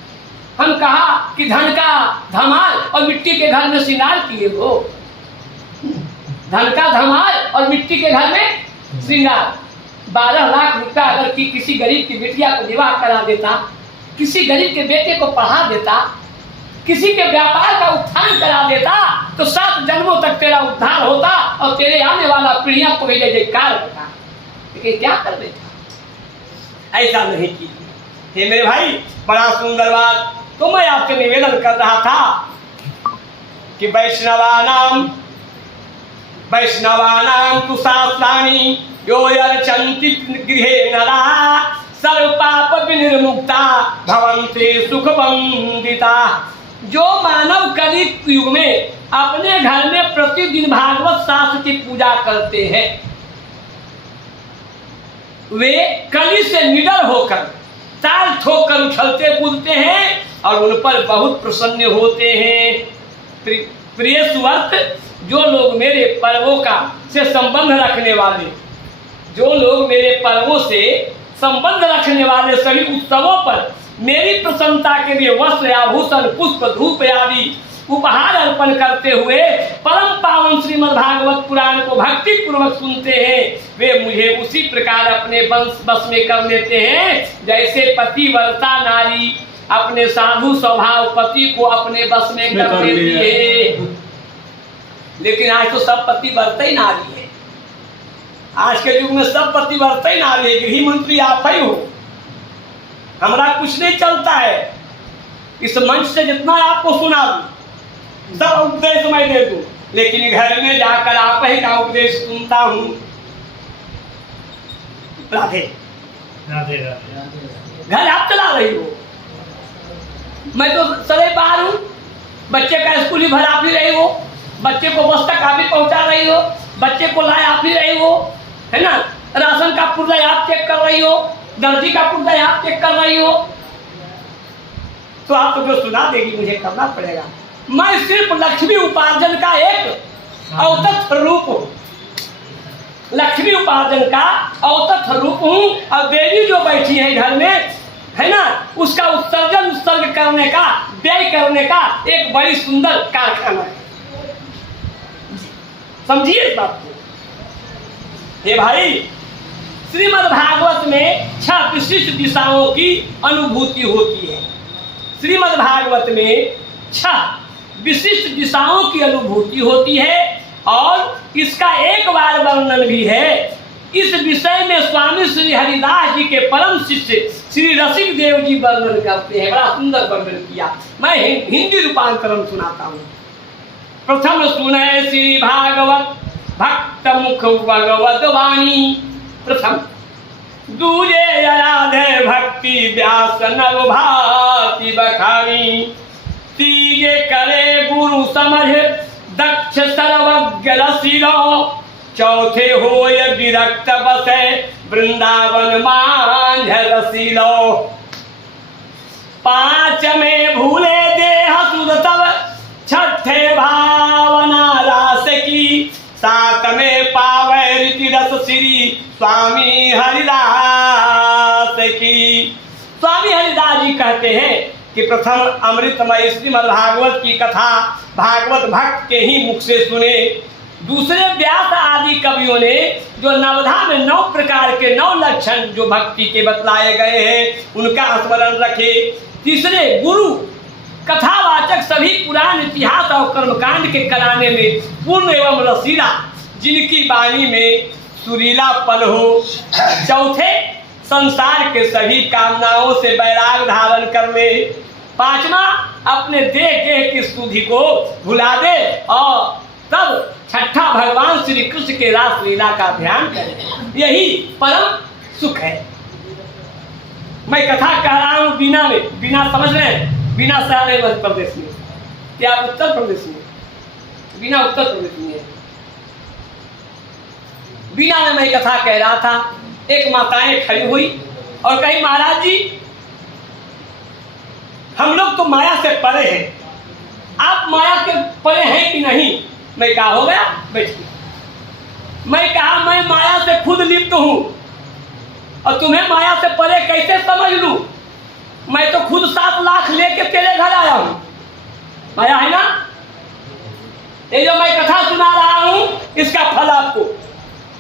हम कहा कि धन का धमाल और मिट्टी के घर में श्रृंगार किए हो। धन का धमाल और मिट्टी के घर में श्रृंगार। 12 लाख रुपया अगर किसी गरीब की बेटिया को विवाह करा देता, किसी गरीब के बेटे को पढ़ा देता, किसी के व्यापार का उत्थान करा देता, तो 7 जन्मों तक तेरा उद्धार होता और तेरे आने वाला पीढ़ियां को जय जयकार होता। लेकिन क्या कर देता? ऐसा नहीं किया। हे मेरे भाई, बड़ा सुंदर बात। तो मैं आपसे निवेदन कर रहा था कि वैष्णवानां तु शास्त्राणि यो अर्चन्ति गृहे नरा सर्व पाप विनिर्मुक्ता भवन्ते सुखवन्दिता। जो मानव कलियुग युग में अपने घर में प्रतिदिन भागवत शास्त्र की पूजा करते हैं, वे कली से निडर होकर ताल ठोकर उछलते कूदते हैं और उन पर बहुत प्रसन्न होते हैं। प्रिय सुवर्त, जो लोग मेरे पर्वों का से संबंध रखने वाले, जो लोग मेरे पर्वों से संबंध रखने वाले सभी उत्सवों पर मेरी प्रसन्नता के लिए वस्त्र आभूषण पुष्प धूप आदि उपहार अर्पण करते हुए परम पावन श्रीमद् भागवत पुराण को भक्ति पूर्वक सुनते हैं, वे मुझे उसी प्रकार अपने बस में कर लेते हैं जैसे पतिव्रता नारी अपने साधु स्वभाव पति को अपने बस में कर लेती है। लेकिन आज तो सब पतिव्रता ही नारी है। आज के युग में सब पतिव्रता ही नारी है। गृह मंत्री आप ही हो, हमारा कुछ नहीं चलता है। इस मंच से जितना आपको सुना दूं, सब उपदेश मैं दे दूं, लेकिन घर में जाकर आप ही का उपदेश सुनता हूं। राधे राधे राधे। घर आप चला रही हो, मैं तो सरे बाहर हूं। बच्चे का स्कूल ही भर आप ही रही हो, बच्चे को बस तक आप ही पहुंचा रही हो, बच्चे को लाए आप ही रही हो, है ना। राशन का पुर्जा आप चेक कर रही हो, दर्जी का पुर्जा आप चेक कर रही हो। तो आपको जो सुना देगी मुझे करना पड़ेगा। मैं सिर्फ लक्ष्मी उपार्जन का एक अवतथ रूप हूँ, लक्ष्मी उपार्जन का अवतथ रूप हूँ। और देवी जो बैठी है घर में, है ना, उसका उत्सर्जन उत्सर्ग करने का, व्यय करने का एक बड़ी सुंदर कारखाना है। समझिए इस बात को। हे भाई, श्रीमद् भागवत में 6 विशिष्ट दिशाओं की अनुभूति होती है। श्रीमद् भागवत में 6 विशिष्ट दिशाओं की अनुभूति होती है और इसका एक बार वर्णन भी है। इस विषय में स्वामी श्री हरिदास जी के परम शिष्य श्री रसिक देव जी वर्णन करते हैं। बड़ा सुंदर वर्णन किया। मैं हिंदी रूपांतरण सुनाता हूँ। प्रथम सुने श्री भागवत भक्त मुख भगवत वाणी, प्रथम। दूजे आराधे भक्ति व्यास नव भाति बखानी, तीजे करे गुरु समझ दक्ष सर्वज्ञ रसिलो, चौथे होय विरक्त बसे वृंदावन मांझ रसिलो, पांच में भूले देह सुध तब, छठे भावना रास की, सात में पावे रीति रस श्री स्वामी हरिदास की। स्वामी हरिदास जी कहते हैं कि प्रथम अमृतमय श्रीमद् भागवत की कथा भागवत भक्त के ही मुख से सुने। दूसरे व्यास आदि कवियों ने जो नवधा में 9 प्रकार के 9 लक्षण जो भक्ति के बतलाए गए हैं उनका स्मरण रखे। तीसरे गुरु कथावाचक सभी पुराण इतिहास और कर्मकांड के कराने में पूर्ण एवं रसीला, जिनकी वाणी में सुरीला पल हो। चौथे संसार के सभी कामनाओं से वैराग धारण कर ले। पांचवा अपने देह की स्तुति को भुला दे और तब छठा भगवान श्री कृष्ण के रास लीला का ध्यान करे। यही परम सुख है। मैं कथा कह रहा हूँ बिना समझ रहे हैं, बिना सारे मध्य प्रदेश में, क्या उत्तर प्रदेश में, बिना उत्तर प्रदेश में है। बिना में मैं कथा कह रहा था। एक माताएं खड़ी हुई और कही, महाराज जी हम लोग तो माया से परे हैं, आप माया के परे हैं कि नहीं। मैं कहा हो गया बैठिए। मैं कहा मैं माया से खुद लिप्त हूं और तुम्हें माया से परे कैसे समझ लूं। मैं तो खुद 7 लाख लेके तेरे घर आया हूं। माया है ना। ये जो मैं कथा सुना रहा हूं इसका फल आपको,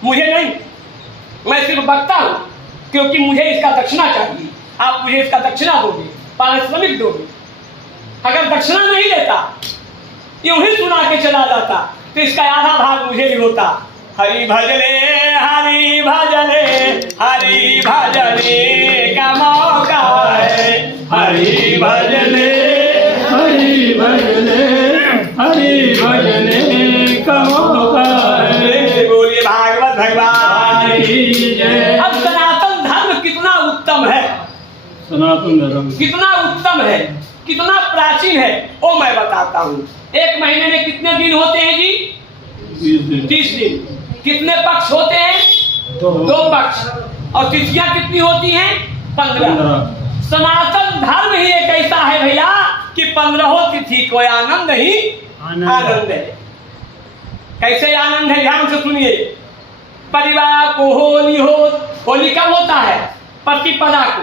मुझे नहीं। मैं सिर्फ बकता हूं क्योंकि मुझे इसका दक्षिणा चाहिए। आप मुझे इसका दक्षिणा दोगे, पारिश्रमिक दोगे। अगर दक्षिणा नहीं देता, यूं ही सुना के चला जाता, तो इसका आधा भाग मुझे भी होता। हरि भजले हरि भजले हरि भजने का मौका है। है। हरि भजने हरि भजने हरि भजने का मौका है। बोलिए भागवत भगवान की जय। अब सनातन धर्म कितना उत्तम है, सनातन धर्म कितना उत्तम है, कितना प्राचीन है, वो मैं बताता हूँ। एक महीने में कितने दिन होते हैं जी? 30 दिन। कितने पक्ष होते हैं? 2 पक्ष। और तिथियां कितनी होती हैं? 15। सनातन धर्म ही एक ऐसा है भैया कि 15 तिथि को आनंद ही आनंद है। कैसे आनंद है? ध्यान से सुनिए। परिवार को होली कब होता है? प्रतिपदा को।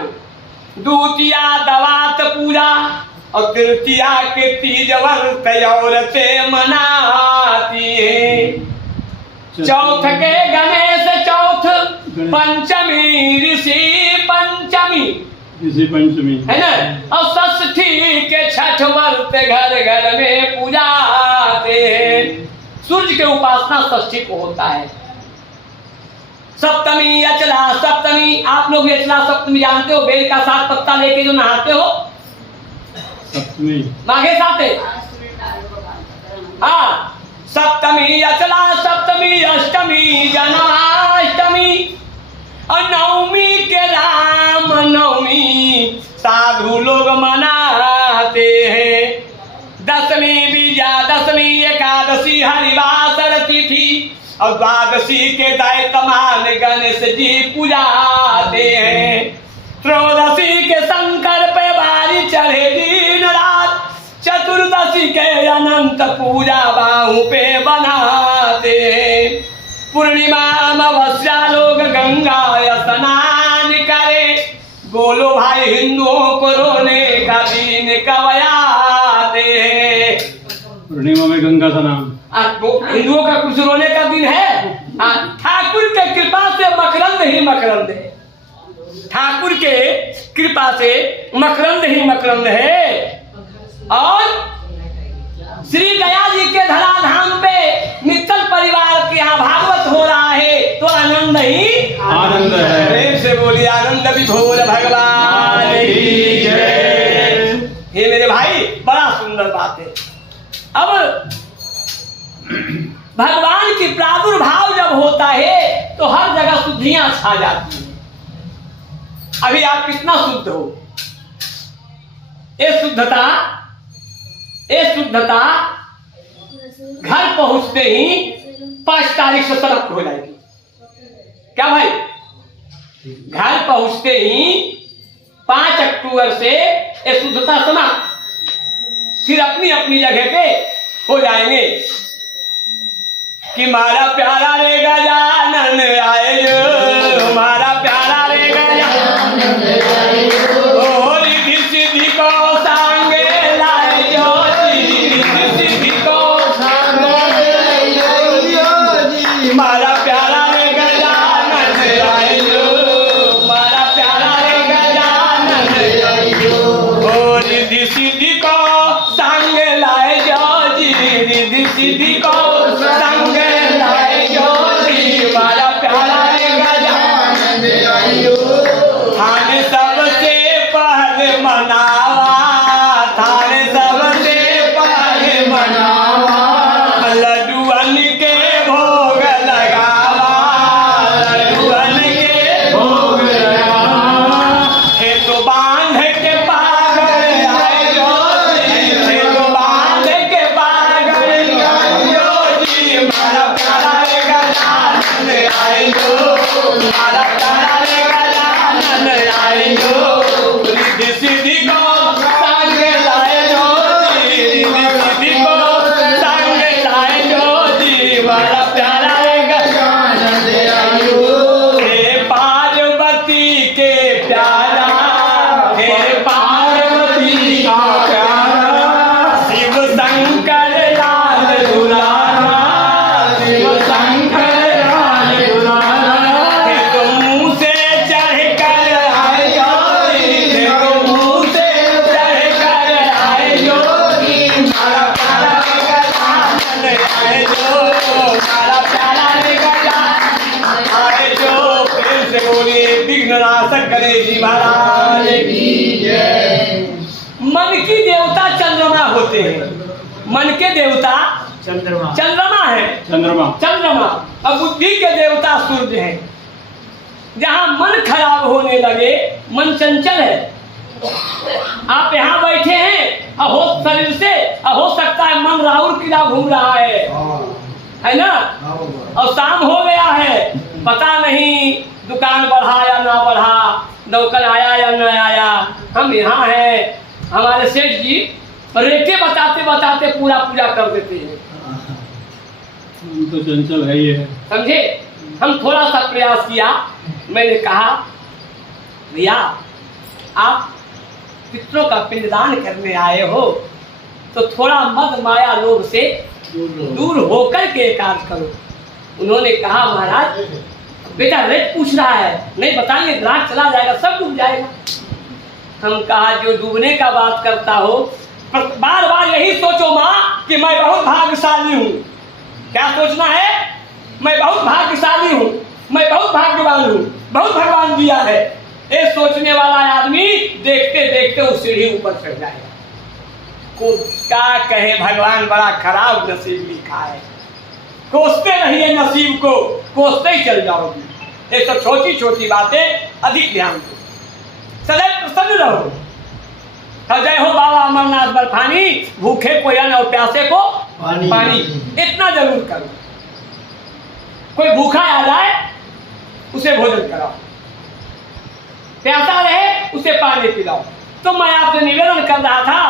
द्वितीया दवात पूजा और तृतीया के तीज व्रत औरतें मनाती है। चौथ के गणेश चौथ, पंचमी ऋषि पंचमी है ना। और षष्ठी के छठ व्रत घर घर में पूजाते हैं। सूर्य के उपासना षष्ठी को होता है। सप्तमी अचला सप्तमी, आप लोग अचला सप्तमी जानते हो? बेल का 7 पत्ता लेके जो नहाते हो, सप्तमी माघे साथे। हाँ, सप्तमी अचला सप्तमी, अष्टमी जन्माष्टमी और नवमी के राम नवमी साधु लोग मनाते हैं। दशमी विजयादशमी, एकादशी हरिवासर तिथि और द्वादशी के दैतमान गणेश जी पूजाते हैं। त्रयोदशी के शंकर पे बारी चढ़े दिन रात, चतुर्दशी के अनंत पूजा बाहु पे बनाते हैं। पूर्णिमा अमावस्या लोग गंगा स्नान करे। बोलो भाई हिंदुओं को रोने का दिन कब आते हैं? पूर्णिमा में गंगा स्नान। हिंदुओं का कुछ रोने का दिन है? ठाकुर के कृपा से मकरंद ही मकरंद है। ठाकुर के कृपा से मकरंद ही मकरंद है। और श्री दया जी के धराधाम पे मित्तल परिवार के यहाँ भागवत हो रहा है तो आनंद ही आनंद है। प्रेम से बोलिए आनंद विभोर भगवान की जय। हे मेरे भाई, बड़ा सुंदर बात है। अब भगवान की प्रादुर्भाव जब होता है तो हर जगह शुद्धियां छा जाती हैं। अभी आप कितना शुद्ध हो? ये शुद्धता घर पहुंचते ही 5 तारीख से समाप्त हो जाएगी। क्या भाई? घर पहुंचते ही 5 अक्टूबर से ये शुद्धता समाप्त, फिर अपनी अपनी जगह पे हो जाएंगे। कि मारा प्यारा रे गजानन आए जो, हमारा प्यारा रे गजानन आए जो, ओ रिद्धि सिद्धि को सांगे लाए जो, रिद्धि सिद्धि को सांगे लाए जो, हमारा प्यारा रे गजानन आए जो, हमारा प्यारा रे गजानन आए जो, ओ रिद्धि सिद्धि को सांगे लाए जो, रिद्धि सिद्धि को गणेश जी महाराज की जय। होते हैं। मन के देवता चंद्रमा है, चंद्रमा और बुद्धि के देवता सूर्य हैं। जहाँ मन खराब होने लगे, मन चंचल है। आप यहाँ बैठे हैं और हो शरीर से हो सकता है मन राहुल किला घूम रहा है ना, और शाम हो गया है, पता नहीं दुकान बढ़ा या ना बढ़ा, नौकर आया या न आया। हम यहाँ हैं, हमारे सेठ जी रेखे बताते बताते पूरा पूजा कर देते हैं। तो चंचल है ही है, समझे। हम थोड़ा सा प्रयास किया, मैंने कहा भैया आप पितरों का पिंडदान करने आए हो तो थोड़ा मद माया लोभ से दूर होकर के कार्य करो। उन्होंने कहा महाराज बेटा रेट पूछ रहा है, नहीं बताएंगे ग्राहक चला जाएगा, सब डूब जाएगा। हम कहा जो डूबने का बात करता हो बार बार यही सोचो माँ कि मैं बहुत भाग्यशाली हूँ। क्या सोचना है? मैं बहुत भाग्यशाली हूँ, मैं बहुत भाग्यवान हूँ, बहुत भगवान दिया है। ये सोचने वाला आदमी देखते देखते उस सीढ़ी ऊपर चढ़ जाएगा। को क्या कहे, भगवान बड़ा खराब नसीब लिखा है। कोसते रहिए नसीब को, कोसते ही चल जाओगे। ये सब छोटी छोटी बातें अधिक ध्यान दो, सदैव प्रसन्न रहो। जय हो बाबा अमरनाथ बर्फानी, भूखे को अन्न और प्यासे को पानी। इतना जरूर करो। कोई भूखा आ जाए उसे भोजन कराओ, प्यासा रहे उसे पानी पिलाओ। तो मैं आपसे निवेदन कर रहा था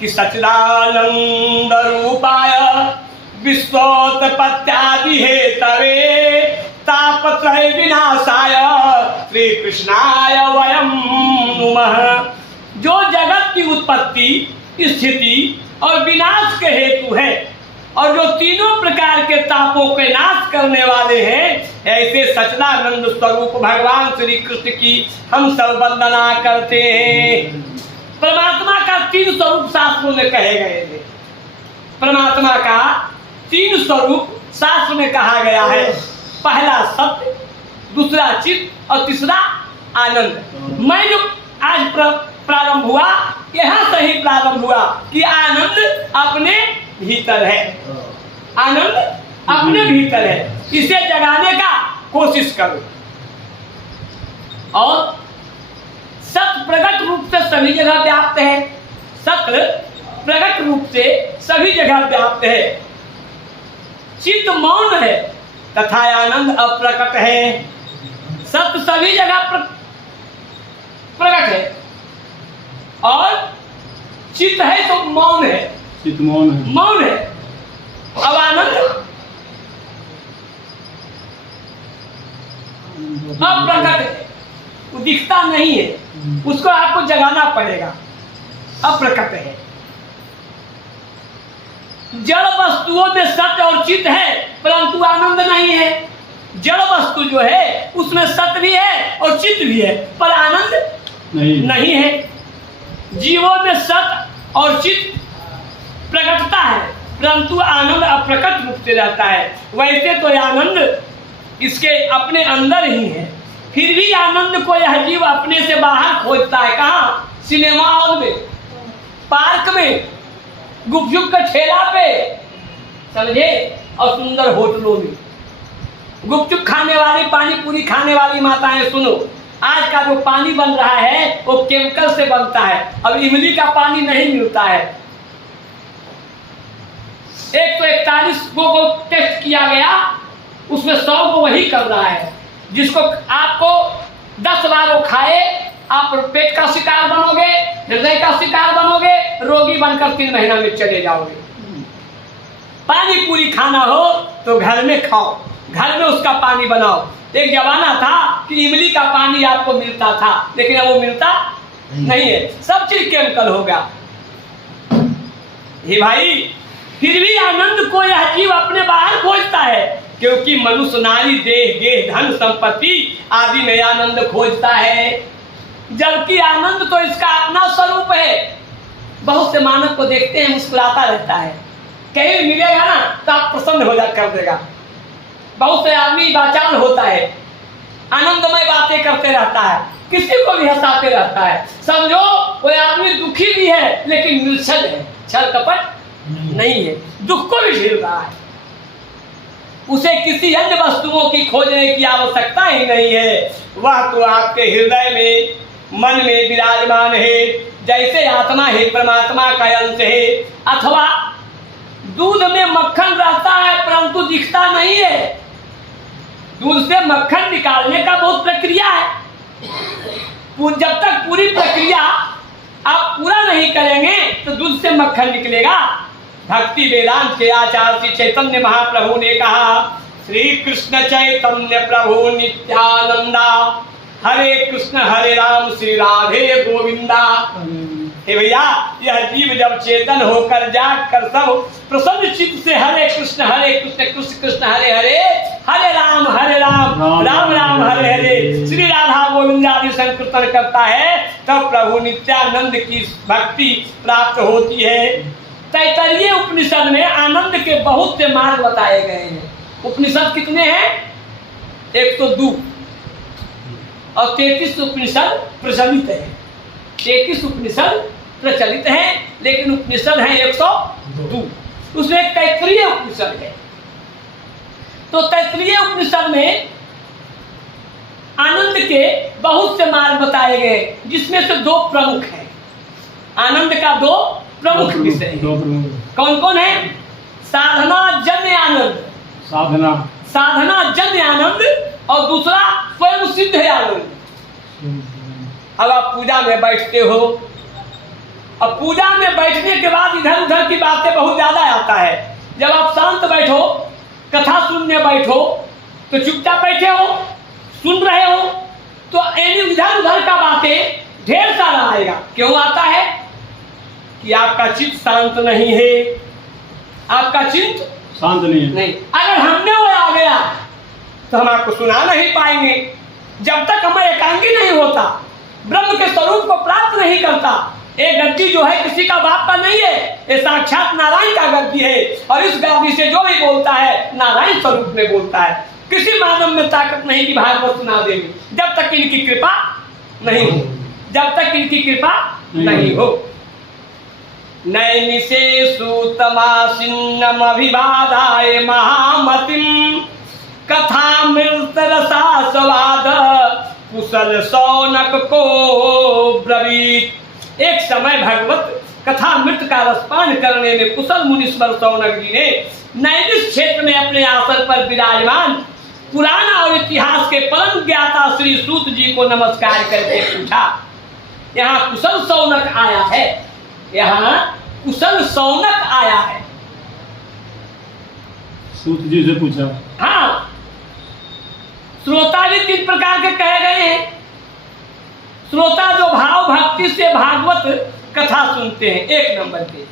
कि सच्चिदानंद रूपाय विश्वोत्पत्त्यादि हेतवे तापत्रय विनाशाय श्री कृष्णाय वयं नुमः। जो जगत की उत्पत्ति, स्थिति और विनाश के हेतु है और जो तीनों प्रकार के तापों के नाश करने वाले हैं, ऐसे सच्चिदानंद स्वरूप भगवान श्री कृष्ण की हम सब वंदना करते हैं। परमात्मा का 3 स्वरूप शास्त्रों में कहे गए थे। परमात्मा का 3 स्वरूप शास्त्र में कहा गया है। पहला सत्य, दूसरा चित्त और तीसरा आनंद। मैं जो आज प्रारंभ हुआ, यहाँ से ही प्रारंभ हुआ कि आनंद अपने भीतर है, आनंद अपने भीतर है। इसे जगाने का कोशिश करो। और सत्य प्रकट रूप से सभी जगह व्याप्त है, सत्य प्रकट रूप से सभी जगह व्याप्त है। चित्त मौन है तथा आनंद अप्रकट है। सत्य सभी जगह प्रकट है और चित्त है तो मौन है, चित्त मौन है, मौन है। अब आनंद अप्रकट है, वो दिखता नहीं है, उसको आपको जगाना पड़ेगा। अप्रकट है। जड़ वस्तुओं में सत्य और चित्त है परंतु आनंद नहीं है। जड़ वस्तु जो है उसमें सत्य भी है और चित्त भी है पर आनंद नहीं है। जीवों में सत्य और चित्त प्रकटता है परंतु आनंद अप्रकट रूप से रहता है। वैसे तो आनंद इसके अपने अंदर ही है, फिर भी आनंद को यह जीव अपने से बाहर खोजता है। कहाँ? सिनेमा हॉल में, पार्क में, गुपचुप का ठेला पे, समझे, और सुंदर होटलों में। गुपचुप खाने वाली, पानी पूरी खाने वाली माताएं सुनो, आज का जो पानी बन रहा है वो केमिकल से बनता है। अब इमली का पानी नहीं मिलता है। 141 को टेस्ट किया गया, उसमें 100 को वही कर रहा है। जिसको आपको 10 बार वो खाए, आप पेट का शिकार बनोगे, हृदय का शिकार बनोगे, रोगी बनकर 3 महीना में चले जाओगे। पानी पूरी खाना हो तो घर में खाओ, घर में उसका पानी बनाओ। एक जमाना था कि इमली का पानी आपको मिलता था, लेकिन अब वो मिलता नहीं है, सब चीज केमिकल होगा। हे भाई, फिर भी आनंद को यह जीव अपने बाहर खोजता है, क्योंकि मनुष्य नारी देह गेह धन संपत्ति आदि में आनंद खोजता है, जबकि आनंद तो इसका अपना स्वरूप है। बहुत से मानव को देखते हैं मुस्कुराता रहता है, कहीं मिलेगा ना तो आप प्रसन्न हो जा कर देगा। बहुत से आदमी वाचाल होता है, आनंदमय बातें करते रहता है, किसी को भी हंसाते रहता है। समझो वो आदमी दुखी भी है लेकिन निर्छल है, छल कपट नहीं है, दुख को भी झेल रहा है। उसे किसी अन्य वस्तुओं की खोजने की आवश्यकता ही नहीं है, वह तो आपके हृदय में मन में विराजमान है, जैसे आत्मा है परमात्मा का अंश है। अथवा दूध में मक्खन रहता है परंतु दिखता नहीं है, दूध से मक्खन निकालने का बहुत प्रक्रिया है। जब तक पूरी प्रक्रिया आप पूरा नहीं करेंगे तो दूध से मक्खन निकलेगा। भक्ति वेदांत के आचार्य श्री चैतन्य महाप्रभु ने कहा, श्री कृष्ण चैतन्य प्रभु नित्यानंदा, हरे कृष्ण हरे राम श्री राधे गोविंदा। हे भैया, यह जीव जब चेतन होकर जाग कर सब प्रसन्न चित्त से हरे कृष्ण कृष्ण कृष्ण हरे हरे, हरे राम राम राम हरे हरे, श्री राधा गोविंद आदि संकीर्तन करता है, तब प्रभु नित्यानंद की भक्ति प्राप्त होती है। तैतरीय उपनिषद में आनंद के बहुत से मार्ग बताए गए हैं। उपनिषद कितने हैं? 102 और 33 उपनिषद प्रचलित है। 33 उपनिषद प्रचलित है लेकिन उपनिषद है 102। उसमें एक तैतरीय उपनिषद है। तो तैतरीय उपनिषद में आनंद के बहुत से मार्ग बताए गए, जिसमें से 2 प्रमुख हैं। आनंद का 2 प्रमुख विषय है। कौन कौन है? साधना जन्य आनंद, साधना जन्य आनंद, और दूसरा स्वयं सिद्ध आनंद। अब आप पूजा में बैठते हो, अब पूजा में बैठने के बाद इधर उधर की बातें बहुत ज्यादा आता है। जब आप शांत बैठो, कथा सुनने बैठो, तो चुपचाप बैठे हो, सुन रहे हो, तो इधर उधर का बातें ढेर सारा आएगा। क्यों आता है? कि आपका चित्त शांत नहीं है, आपका चित्त शांत नहीं है। नहीं, अगर हमने वो आ गया तो हम आपको सुना नहीं पाएंगे। जब तक हमें एकांगी नहीं होता, ब्रह्म के स्वरूप को प्राप्त नहीं करता। एक गद्दी जो है किसी का बाप का नहीं है, ये साक्षात नारायण का गद्दी है, और इस गद्दी से जो भी बोलता है नारायण स्वरूप में बोलता है। किसी मानव में ताकत नहीं कि भागवत सुना देंगे, जब तक इनकी कृपा नहीं हो, जब तक इनकी कृपा नहीं हो। नैमिषेषु तमासिन्नम अभिवादाय महामतिम, कथामृत रसास्वाद कुशल शौनक को ब्रवीत। एक समय भगवत कथामृत का रसपान करने में कुशल मुनीश्वर शौनक जी ने नैमिष क्षेत्र में अपने आसन पर विराजमान पुराण और इतिहास के परम ज्ञाता श्री सूत जी को नमस्कार करके पूछा, यहाँ कुशल शौनक आया है, यहाँ कुशल शौनक आया है। सूत जी से पूछा। हाँ, श्रोता भी 3 प्रकार के कहे गए हैं। श्रोता जो भाव भक्ति से भागवत कथा सुनते हैं, 1 नंबर के।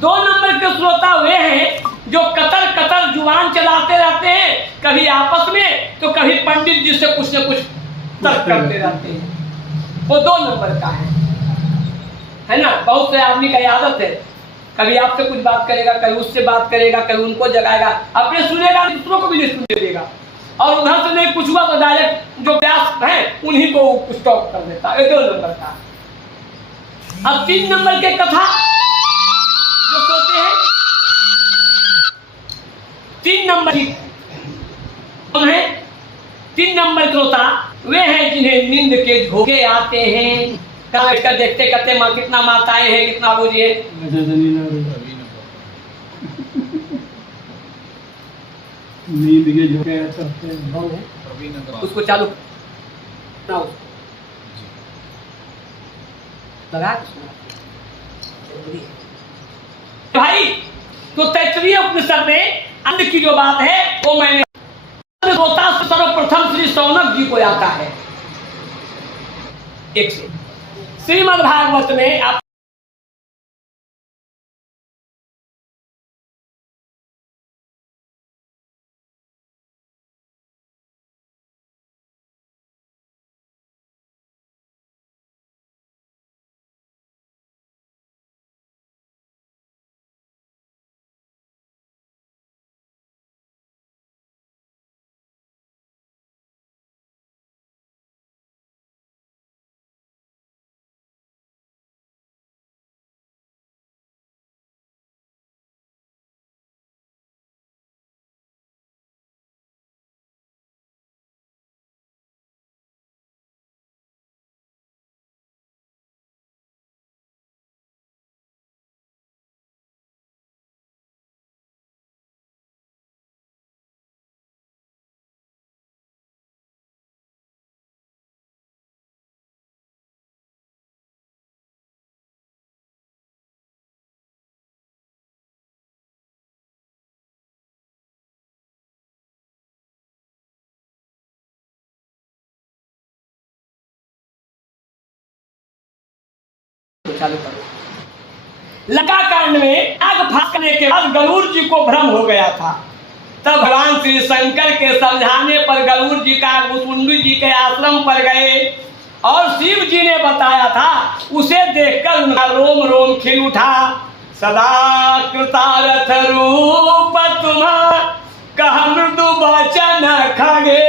2 नंबर के श्रोता वे हैं जो कतर कतर जुबान चलाते रहते हैं, कभी आपस में तो कभी पंडित जी से कुछ न कुछ तर्क करते रहते हैं, वो 2 नंबर का है ना। बहुत से आदमी का आदत है, कभी आपसे कुछ बात करेगा, कभी उससे बात करेगा, कभी उनको जगाएगा, अपने सुनेगा, दूसरों को भी नहीं सुनने देगा, और उधर से नहीं कुछ हुआ तो डायरेक्ट जो व्यास है उन्हीं को स्टॉप कर देता है। 2 नंबर का। अब 3 नंबर के कथा जो सोते हैं, 3 नंबर कौन है? 3 नंबर श्रोता वे हैं जिन्हें नींद के झोंके आते हैं। कहाँ बैठकर देखते करते माँ कितना माताएं हैं, कितना बूझी है। नींद के झोंके आते हैं। उसको चालू लगा भाई। तो तैतरीय उपनिषद में अन्न की जो बात है वो मैंने होता सर्वप्रथम श्री शौनक जी को आता है। एक से श्रीमद् भागवत में आप चालू करो। लंका कांड में आग फांकने के बाद गरुड़ जी को भ्रम हो गया था। तब भगवान श्री शंकर के समझाने पर गरुड़ जी का भुसुंडी जी के आश्रम पर गए और शिव जी ने बताया था, उसे देखकर उनका रोम रोम खिल उठा। सदा कृतारथ रूप तुम कह मृदु वचन खगे,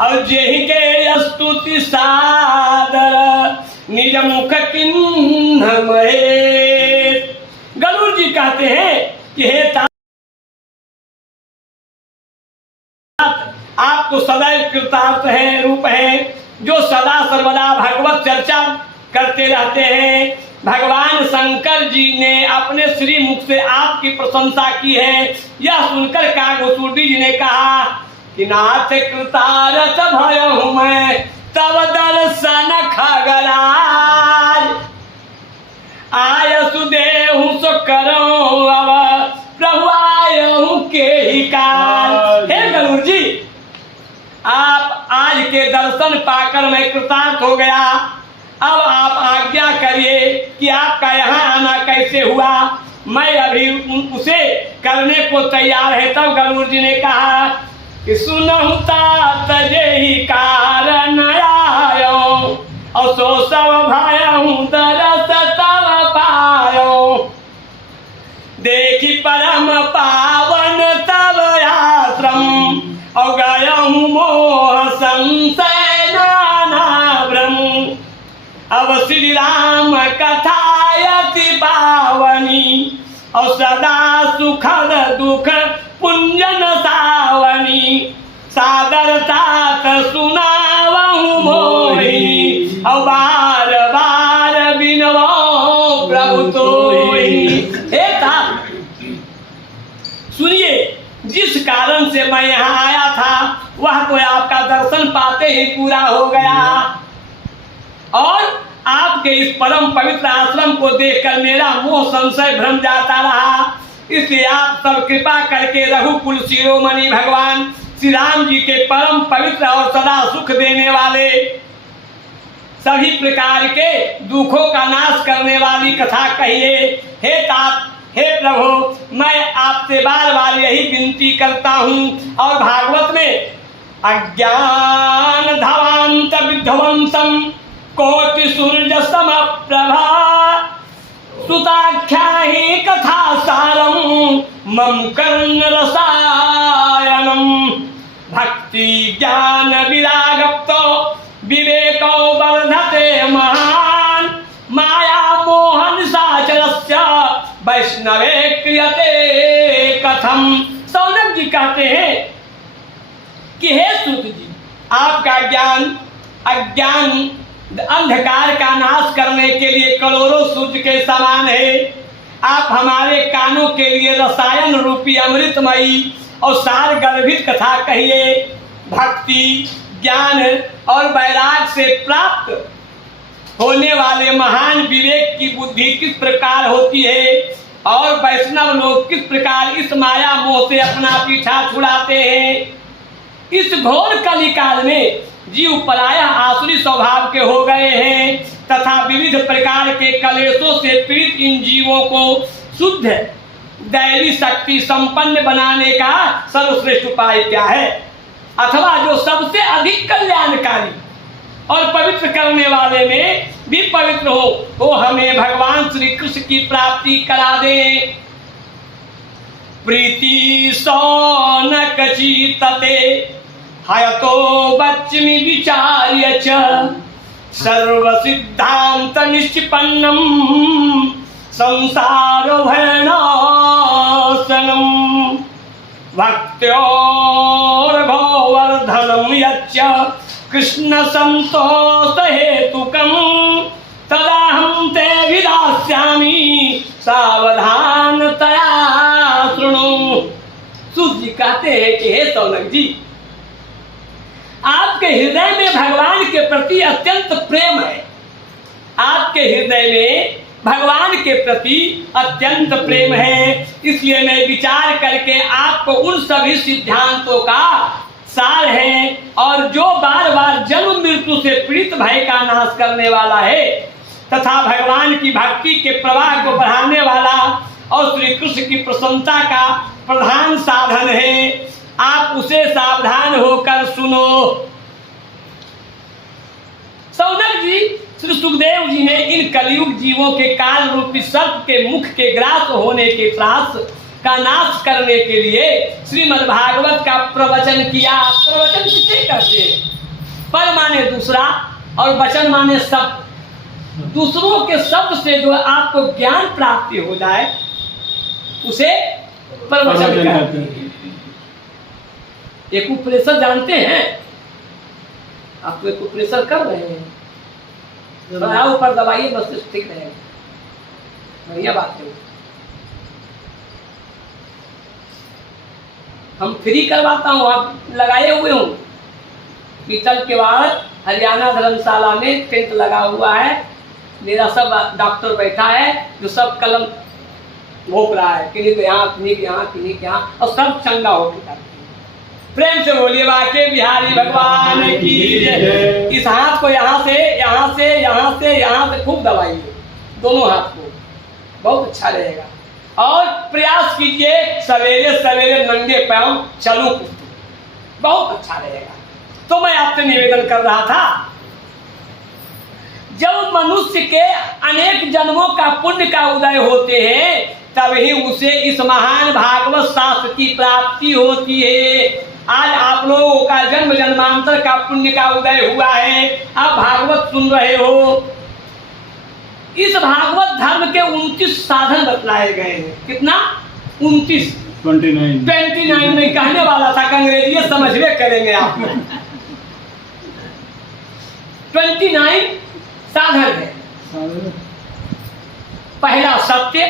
और जेहि के स्तुति सादर निज मुख किन्ह महेश। गरुड़ जी कहते हैं कि हे तात, आप तो सदैव कृतार्थ हैं, रूप हैं, जो सदा सर्वदा भगवत चर्चा करते रहते हैं। भगवान शंकर जी ने अपने श्री मुख से आपकी प्रशंसा की है। यह सुनकर कागभूषुंडी जी ने कहा कि नाथ कृतारथ भयहु मैं तब दर्शन खगराज, आयसु देहु सो करो अब प्रभु आयहु के ही काज। हे गरुड़ जी, आप आज के दर्शन पाकर मैं कृतार्थ हो गया। अब आप आज्ञा करिए कि आपका यहाँ आना कैसे हुआ, मैं अभी उसे करने को तैयार है। तब गरुड़ जी ने कहा कि सुनहु तात जेहि कारण आयो, और सो सब भयहु दरस तब पायो, देखी परम पावन तब आश्रम, और गयहु मोह संशय नाना भ्रम। अब श्री राम कथायति पावनी, और सदा सुखद दुख पुंजन सावनी, सादरतात सुनावहु मोहि, और बार बार बिनवो प्रभु तोहि। हे तात, सुनिए, जिस कारण से मैं यहाँ आया था वह तो आपका दर्शन पाते ही पूरा हो गया, और आपके इस परम पवित्र आश्रम को देखकर मेरा मोह संशय भ्रम जाता रहा। इसलिए आप सब कृपा करके रघुकुल शिरोमणि भगवान श्री राम जी के परम पवित्र और सदा सुख देने वाले, सभी प्रकार के दुखों का नाश करने वाली कथा कहिए। हे तात, हे प्रभु, मैं आपसे बार बार यही विनती करता हूँ। और भागवत में अज्ञान धवांत विध्वंसम कोटि सूर्य सम प्रभा, सुताख्या ही कथा सारम मम कर्ण रसायनम, भक्ति ज्ञान विरागप्तो विवेको वर्धते महान, माया मोहन साचरस्य वैष्णवे क्रियते कथम। सौनक जी कहते हैं कि हे सूत जी, आपका ज्ञान अज्ञान अंधकार का नाश करने के लिए करोड़ों सूर्य के समान है। आप हमारे कानों के लिए रसायन रूपी अमृतमयी और सार गर्भित कथा कहिए। भक्ति ज्ञान और वैराग से प्राप्त होने वाले महान विवेक की बुद्धि किस प्रकार होती है, और वैष्णव लोग किस प्रकार इस माया मोह से अपना पीछा छुड़ाते हैं। इस घोर कलिकाल में जीव पराया आसुरी स्वभाव के हो गए हैं, तथा विविध प्रकार के कलेशों से पीड़ित इन जीवों को शुद्ध दैवी शक्ति संपन्न बनाने का सर्वश्रेष्ठ उपाय क्या है, अथवा जो सबसे अधिक कल्याणकारी और पवित्र करने वाले में भी पवित्र हो, वो हमें भगवान श्री कृष्ण की प्राप्ति करा दे। प्रीति सौनक चीतते हयतो बच्चमि विचार्य च, सर्व सिद्धांत निष्पन्नम संसार भयनाशनम, भक्त्योर गोवर्धनम यच्च कृष्ण संतोष हेतुकम, तदाहं ते विदास्यामि सावधानतया शृणु। सूत जी कहते हैं कि हे सौनक जी, आपके हृदय में भगवान के प्रति अत्यंत प्रेम है। आपके हृदय में भगवान के प्रति अत्यंत प्रेम है, इसलिए मैं विचार करके आपको उन सभी सिद्धांतों का सार है और जो बार बार जन्म मृत्यु से पीड़ित भय का नाश करने वाला है तथा भगवान की भक्ति के प्रवाह को बढ़ाने वाला और श्री कृष्ण की प्रसन्नता का प्रधान साधन है। आप उसे सावधान होकर सुनो। सौनक जी, श्री सुखदेव जी ने इन कलयुग जीवों के काल रूपी सर्प के मुख के ग्रास होने के त्रास का नाश करने के लिए श्रीमद् भागवत का प्रवचन किया। प्रवचन किसे कहते हैं? पर माने दूसरा और वचन माने शब्द। दूसरों के शब्द से जो आपको ज्ञान प्राप्ति हो जाए उसे प्रवचन कहते हैं। एक प्रेशर जानते हैं? आप तो एक प्रेशर कर रहे हैं, ऊपर दबाइए, मस्तिष्क ठीक रहेगा। बढ़िया बात है। हम फ्री करवाता हूँ, आप लगाए हुए हूँ। पीतल के बाद हरियाणा धर्मशाला में टेंट लगा हुआ है। मेरा सब डॉक्टर बैठा है जो सब कलम भोंक रहा है, किन्हीं को यहाँ, किन्हीं के यहाँ, किन्हीं के यहाँ, और सब चंगा होकर करते हैं। प्रेम से बोलिए वाके बिहारी भगवान की जय। इस हाथ को यहाँ से यहाँ से यहाँ से यहाँ से खूब दबाइए, दोनों हाथ को, बहुत अच्छा रहेगा। और प्रयास कीजिए सवेरे सवेरे नंगे पैर चलो, बहुत अच्छा रहेगा। तो मैं आपसे निवेदन कर रहा था, जब मनुष्य के अनेक जन्मों का पुण्य का उदय होते हैं तभी उसे इस महान भागवत शास्त्र की प्राप्ति होती है। आज आप लोगों का जन्म जन्मांतर का पुण्य का उदय हुआ है, आप भागवत सुन रहे हो। इस भागवत धर्म के 29 साधन बतलाए गए हैं। कितना? 29, 29 में कहने वाला था, अंग्रेजी समझवे करेंगे आप। 29 साधन है। पहला सत्य,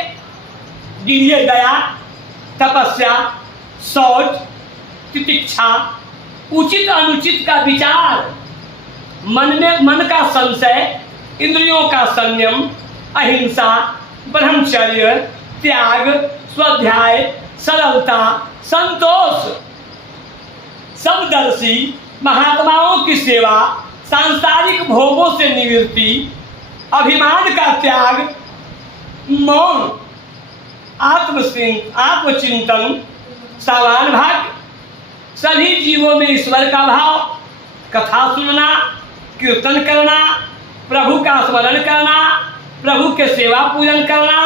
द्वितीय दया, तपस्या, शौच, तितिक्षा, उचित अनुचित का विचार, मन का संशय, इंद्रियों का संयम, अहिंसा, ब्रह्मचर्य, त्याग, स्वाध्याय, सरलता, संतोष, समदर्शी, महात्माओं की सेवा, सांसारिक भोगों से निवृत्ति, अभिमान का त्याग, मौन, आत्मचिंतन, सामान भाग, सभी जीवों में ईश्वर का भाव, कथा सुनना, कीर्तन करना, प्रभु का स्मरण करना, प्रभु के सेवा पूजन करना,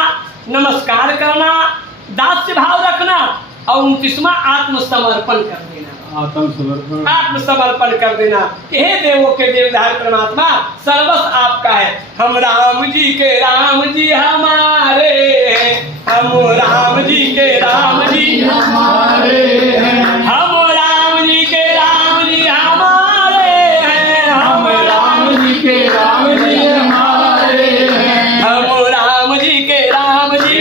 नमस्कार करना, दास्य भाव रखना, और 29वां आत्मसमर्पण कर देना। आत्मसमर्पण कर देना। हे देवों के देवधार परमात्मा, सर्वस्व आपका है। हम राम जी के राम जी हमारे हैं, हम राम जी के राम जी हमारे हैं, हम राम जी के राम जी हमारे हैं, हम राम जी के राम जी हमारे हैं, हम राम जी के राम जी,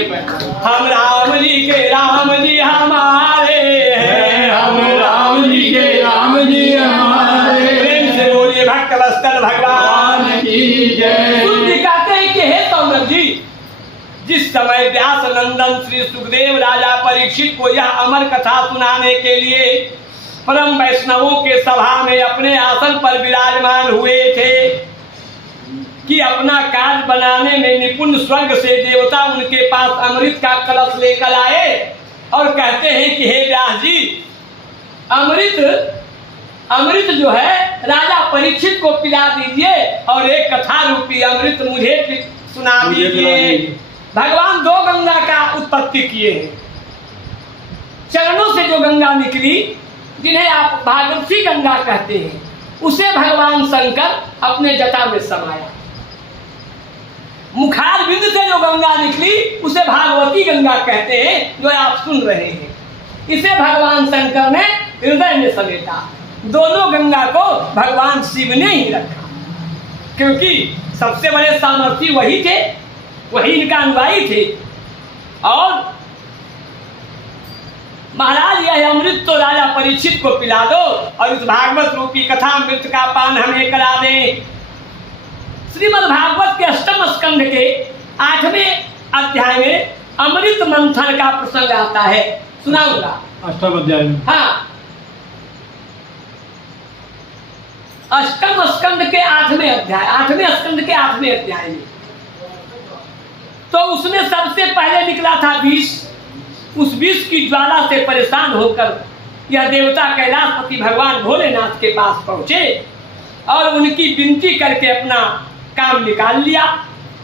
हम राम जी के राम जी हमारे हैं, हम राम जी के राम जी हमारे। प्रेम से बोलिए भक्त वत्सल भगवान की जय। सुन जी कहते हैं कि हे सौनक जी, जिस समय व्यास नंदन श्री सुखदेव राजा परीक्षित को यह अमर कथा सुनाने के लिए परम वैष्णवों के सभा में अपने आसन पर विराजमान हुए थे कि अपना कार्य बनाने में निपुण स्वर्ग से देवता उनके पास अमृत का कलश लेकर आए और कहते हैं कि हे व्यास जी, अमृत जो है राजा परीक्षित को पिला दीजिए और एक कथा रूपी अमृत मुझे सुना दीजिए। भगवान 2 गंगा का उत्पत्ति किए हैं। चरणों से जो गंगा निकली, जिन्हें आप भागवती गंगा कहते हैं, उसे भगवान शंकर अपने जटा में समाया। मुखार बिंद से जो गंगा निकली उसे भागवती गंगा कहते हैं, जो आप सुन रहे हैं। इसे भगवान शंकर ने हृदय में समेटा। दोनों गंगा को भगवान शिव ने ही रखा, क्योंकि सबसे बड़े सामर्थी वही थे, वही इनका अनुयायी थे। और महाराज यह अमृत तो राजा परीक्षित को पिला दो और इस भागवत रूपी कथा अमृत का पान हमें करा दें। श्रीमद् भागवत के 8वें स्कंध के 8वें अध्याय में अमृत मंथन का प्रसंग आता है, सुनाऊंगा। 8वां अध्याय में? हाँ, अष्टम स्कंद के 8वें अध्याय, 8वें स्कंद के 8वें अध्याय में। तो उसमें सबसे पहले निकला था विष। उस विष की ज्वाला से परेशान होकर यह देवता कैलाशपति भगवान भोलेनाथ के पास पहुंचे और उनकी विनती करके अपना काम निकाल लिया।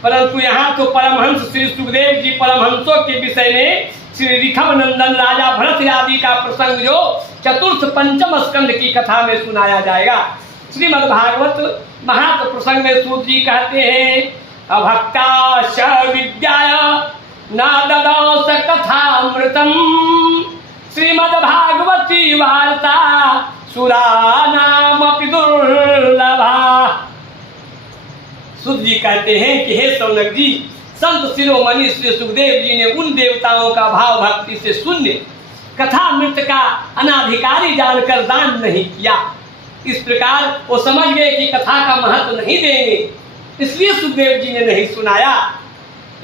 परंतु यहाँ तो परमहंस श्री सुखदेव जी परमहंसों के विषय में श्री ऋषभ नंदन राजा भरत आदि का प्रसंग जो चतुर्थ पंचम स्कंद की कथा में सुनाया जाएगा। श्रीमद् भागवत महात्म प्रसंग में सूत जी कहते हैं, अभक्ता स विद्याय न ददौ स कथामृतम, श्रीमद् भागवती वार्ता सुरानामपि दुर्लभा। सूत जी कहते हैं कि हे सौनक जी, संत शिरोमणि श्री सुखदेव जी ने उन देवताओं का भाव भक्ति से शून्य कथामृत का अनाधिकारी जानकर दान नहीं किया। इस प्रकार वो समझ गए कि कथा का महत्व नहीं देंगे, इसलिए सुखदेव जी ने नहीं सुनाया।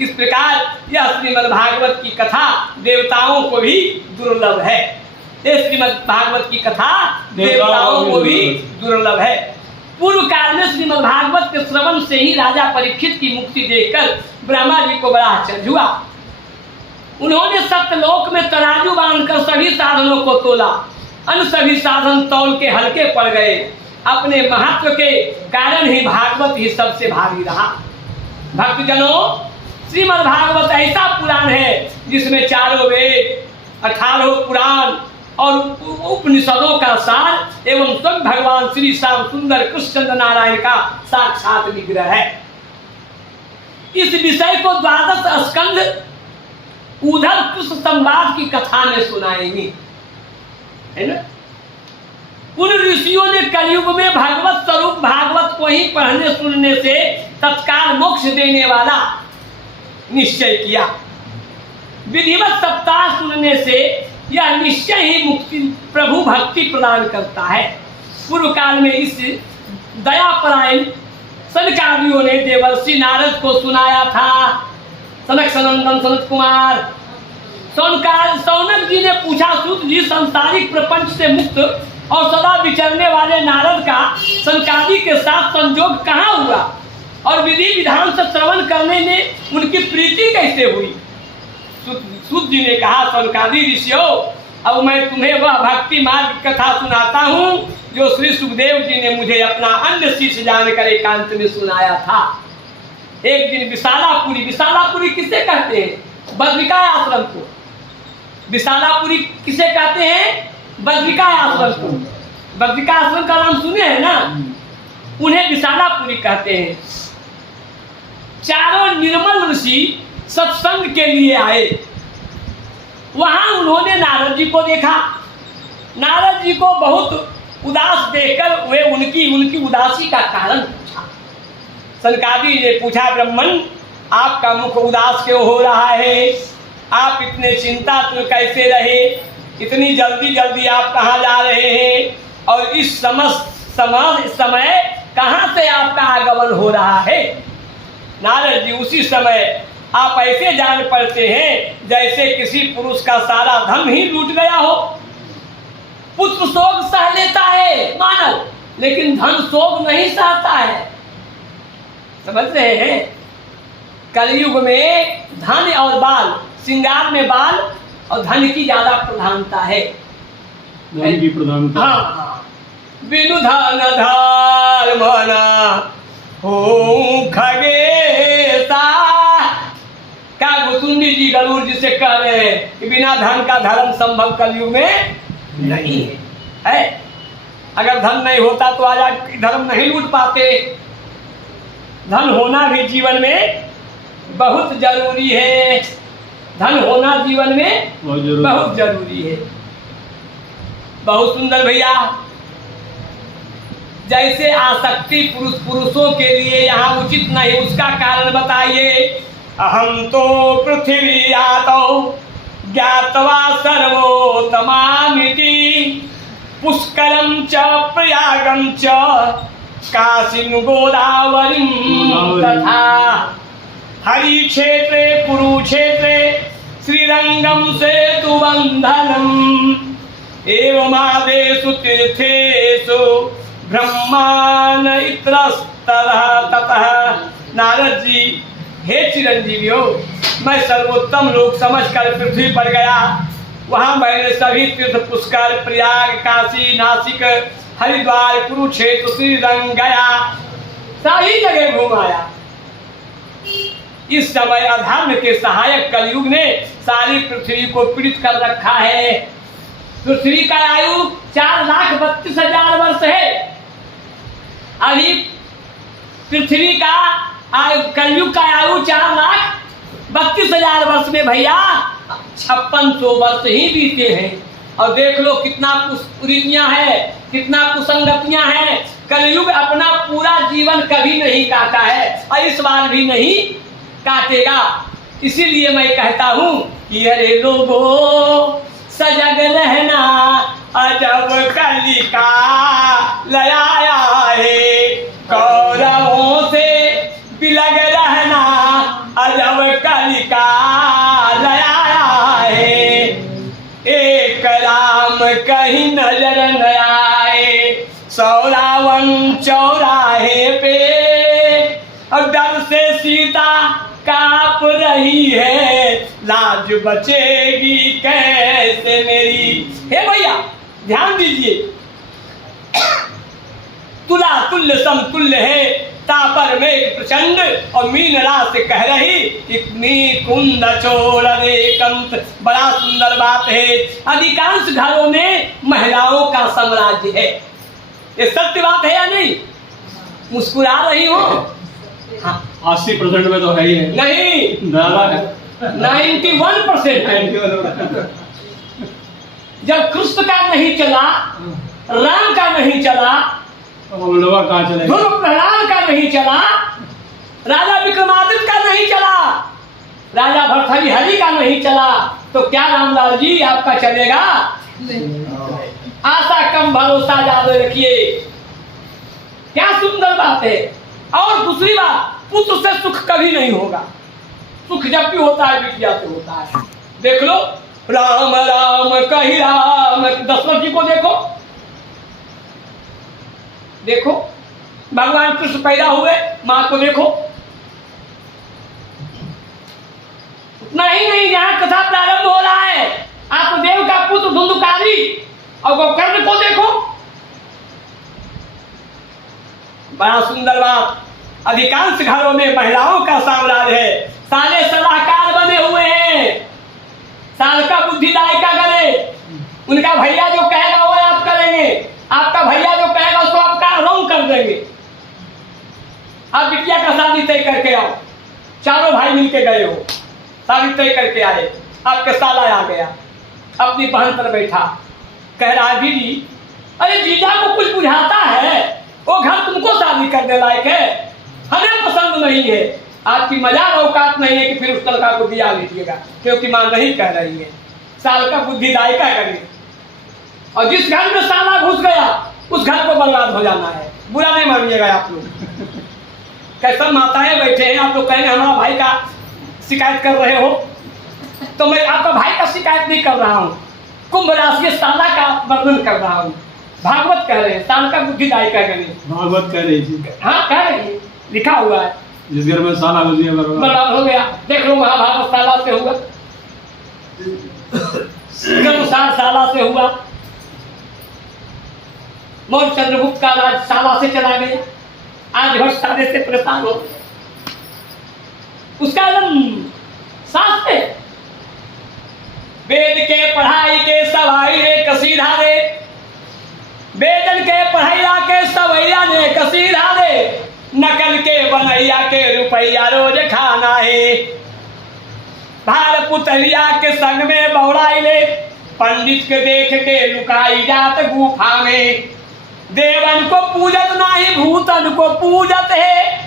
इस प्रकार यह श्रीमद् भागवत की कथा देवताओं को भी दुर्लभ है। ये श्रीमद् भागवत की कथा देवताओं को भी दुर्लभ है। पूर्व काल में श्रीमद् भागवत के श्रवण से ही राजा परीक्षित की मुक्ति देखकर ब्रह्मा जी को बड़ा आश्चर्य हुआ। उन्होंने सप्तलोक में तराजू बांधकर सभी साधनों को तोला, अन्य सभी साधन तौल के हल्के पड़ गए। अपने महत्व के कारण ही भागवत ही सबसे भारी रहा। भक्तजनों, श्रीमद् भागवत ऐसा पुराण है जिसमें 4 वेद, 18 पुराण और उपनिषदों का सार एवं स्वयं भगवान श्री श्याम सुंदर कृष्ण नारायण का साक्षात विग्रह है। इस विषय को 12 स्कंद उद्धव कृष्ण संवाद की कथा में सुनाएंगे, है ना। उन ऋषियों ने कलयुग में भगवत स्वरूप भागवत को ही पढ़ने सुनने से तत्काल मोक्ष देने वाला निश्चय किया। विधिवत सप्ताह सुनने से यह निश्चय ही मुक्ति प्रभु भक्ति प्रदान करता है। पूर्व काल में इस दयापरायण सनकादियों ने देवर्षि नारद को सुनाया था। सनक सनंदन सनत कुमार सौनक जी ने पूछा, सूत जी, सांसारिक प्रपंच से मुक्त और सदा विचरने वाले नारद का सनकादि के साथ संयोग कहाँ हुआ और विधि विधान से श्रवण करने में उनकी प्रीति कैसे हुई? सूत जी ने कहा, सनकादि ऋषियों, अब मैं तुम्हें वह भक्ति मार्ग कथा सुनाता हूँ जो श्री सुखदेव जी ने मुझे अपना अन्य शिष्य जानकर एकांत में सुनाया था। एक दिन विशालापुरी किसे कहते हैं? बद्रिका आश्रम को। विशालापुरी किसे कहते हैं? बद्रिका आश्रम को। बद्रिका आश्रम का नाम सुने हैं ना, उन्हें विशालापुरी कहते हैं। 4 निर्मल ऋषि सत्संग के लिए आए। वहां उन्होंने नारद जी को देखा। नारद जी को बहुत उदास देखकर वे उनकी उदासी का कारण पूछा। सनकादि ने पूछा, ब्राह्मण, आपका मुख उदास क्यों हो रहा है? आप इतने चिंतातुर कैसे रहे? इतनी जल्दी आप कहाँ जा रहे हैं? और इस समय कहाँ से आपका आगमन हो रहा है? नारद जी, उसी समय आप ऐसे जान पड़ते हैं जैसे किसी पुरुष का सारा धन ही लूट गया हो। पुत्र शोक सह लेता है मानव, लेकिन धन शोक नहीं सहता है। समझ रहे हैं? कलयुग में धन और बाल, श्रृंगार में बाल और धन की ज्यादा प्रधानता है। धन की प्रधानता। हाँ, बिनु धन धर्म न हो खगेसा। क्या गुसुंडी जी गरुड़ जी से कह रहे हैं कि बिना धन का धर्म संभव कलयुग में नहीं है। अगर धन नहीं होता तो आज धर्म नहीं लूट पाते। धन होना भी जीवन में बहुत जरूरी है। धन होना जीवन में बहुत जरूरी है। बहुत सुंदर भैया। जैसे आसक्ति पुरुषों के लिए यहाँ उचित नहीं, उसका कारण बताइए। अहम तो पृथ्वी आतो ज्ञातवा सर्वोत्तमामिति पुष्करम च प्रयागम च काशीं गोदावरीं तथा हरि क्षेत्रे कुरुक्षेत्रे श्रीरंगम सेतुबंधनम एवमादेषु तीर्थेषु ब्रह्मांड इतरस्ततः ततः। नारद जी, हे चिरंजीवी हो, मैं सर्वोत्तम लोक समझकर पृथ्वी पर गया। वहां मैंने सभी तीर्थ पुष्कर, प्रयाग, काशी, नासिक, हरिद्वार, कुरुक्षेत्र, श्रीरंग गया, सही जगह घुमाया। इस समय अधर्म के सहायक कलयुग ने सारी पृथ्वी को पीड़ित कर रखा है। पृथ्वी का आयु 4,32,000 वर्ष है। अभी पृथ्वी का आयु, कलयुग का आयु 4,32,000 वर्ष में भैया 5600 वर्ष ही बीते हैं। और देख लो कितना कुरीतियां है, कितना कुसंगतियां हैं। कलयुग अपना पूरा जीवन कभी नहीं काटा है और इस बार भी नहीं काटेगा। इसीलिए मैं कहता हूँ कि अरे लोगो सजग रहना, अजब कलिका लाया है। कौरवों से बिलग रहना, अजब कलिका लाया है। एक राम कहीं नजर न आए, 100 रावण चौराहे पे। और डर से सीता कांप रही है, लाज बचेगी कैसे मेरी। हे भैया ध्यान दीजिए, तुला तुल्य समतुल्य है, तापर में एक प्रचंड। और मीन रात से कह रही इतनी कुंद चोर रे कंत। बड़ा सुंदर बात है। अधिकांश घरों में महिलाओं का साम्राज्य है, ये सत्य बात है या नहीं? मुस्कुरा रही हो? हाँ 80% में तो है ही है। नहीं, ज्यादा है, 91% है। जब कृष्ण का नहीं चला, राम का नहीं चला, कहाँ चले, ध्रुव प्रहलाद का नहीं चला, राजा विक्रमादित्य का नहीं चला, राजा भर्तृहरि का नहीं चला, तो क्या रामलाल जी आपका चलेगा? आशा कम भरोसा ज्यादा रखिए। क्या सुंदर बात है। और दूसरी बात, पुत्र से सुख कभी नहीं होगा। सुख जब भी होता है बिटिया से होता है। देख लो, राम राम कही राम। दशरथ जी को देखो, देखो भगवान कृष्ण पैदा हुए, माँ को देखो। उतना ही नहीं, यहाँ कथा प्रारंभ हो रहा है, आत्मदेव का पुत्र धुंधुकारी और गोकर्ण को देखो। बड़ा सुंदर बात। अधिकांश घरों में महिलाओं का साम्राज्य है। सारे सलाहकार बने हुए हैं, साल का बुद्धिदायिका करे। उनका भैया जो कहेगा वो आप करेंगे, आपका भैया जो कहेगा उसको आपका रंग कर देंगे। आप बिटिया का शादी तय करके आओ, चारों भाई मिलके गए हो, शादी तय करके आए, आपका साला आ गया, अपनी बहन पर बैठा, कह रहा है दीदी अरे जीजा को कुछ बुझाता है, वो घर तुमको शादी करने लायक है, हमें पसंद नहीं है। आपकी मजाक औकात नहीं है कि फिर उस लड़का को दिया लीजिएगा, क्योंकि मां नहीं कह रही है। साल का बुद्धिदायिका करिए। और जिस घर में साला घुस गया उस घर को बर्बाद हो जाना है। बुरा नहीं मानिएगा आप लोग। कैसा माताएं बैठे हैं, आप लोग कहेंगे हमारा भाई का शिकायत कर रहे हो, तो मैं आपका भाई का शिकायत नहीं कर रहा हूँ, कुंभ राशि साला का वर्णन कर रहा हूँ। भागवत कह रहे हैं साल का बुद्धिदायिका करिए। भागवत कह रही थी, हाँ कह रही है, लिखा हुआ है। जिस घर में साला घुस गया बर्बाद हो गया। देख लो महाभारत साला से हुआ, साला से हुआ, मौर्य चंद्रगुप्त का राज साला से चला गया। आज भर साले से परेशान हो, उसका शास्त्र वेद के पढ़ाई के सवाई रे कसीधा रे, वेदन के पढ़ैया के सवैया ने कसीधा रे, नकल के बनैया के रुपैया रोज खाना है। भार पुतलिया के संग में बौड़ाई ले, पंडित के देख के लुकाई जात गुफा में। देवन को पूजत नहीं भूतन को पूजत है,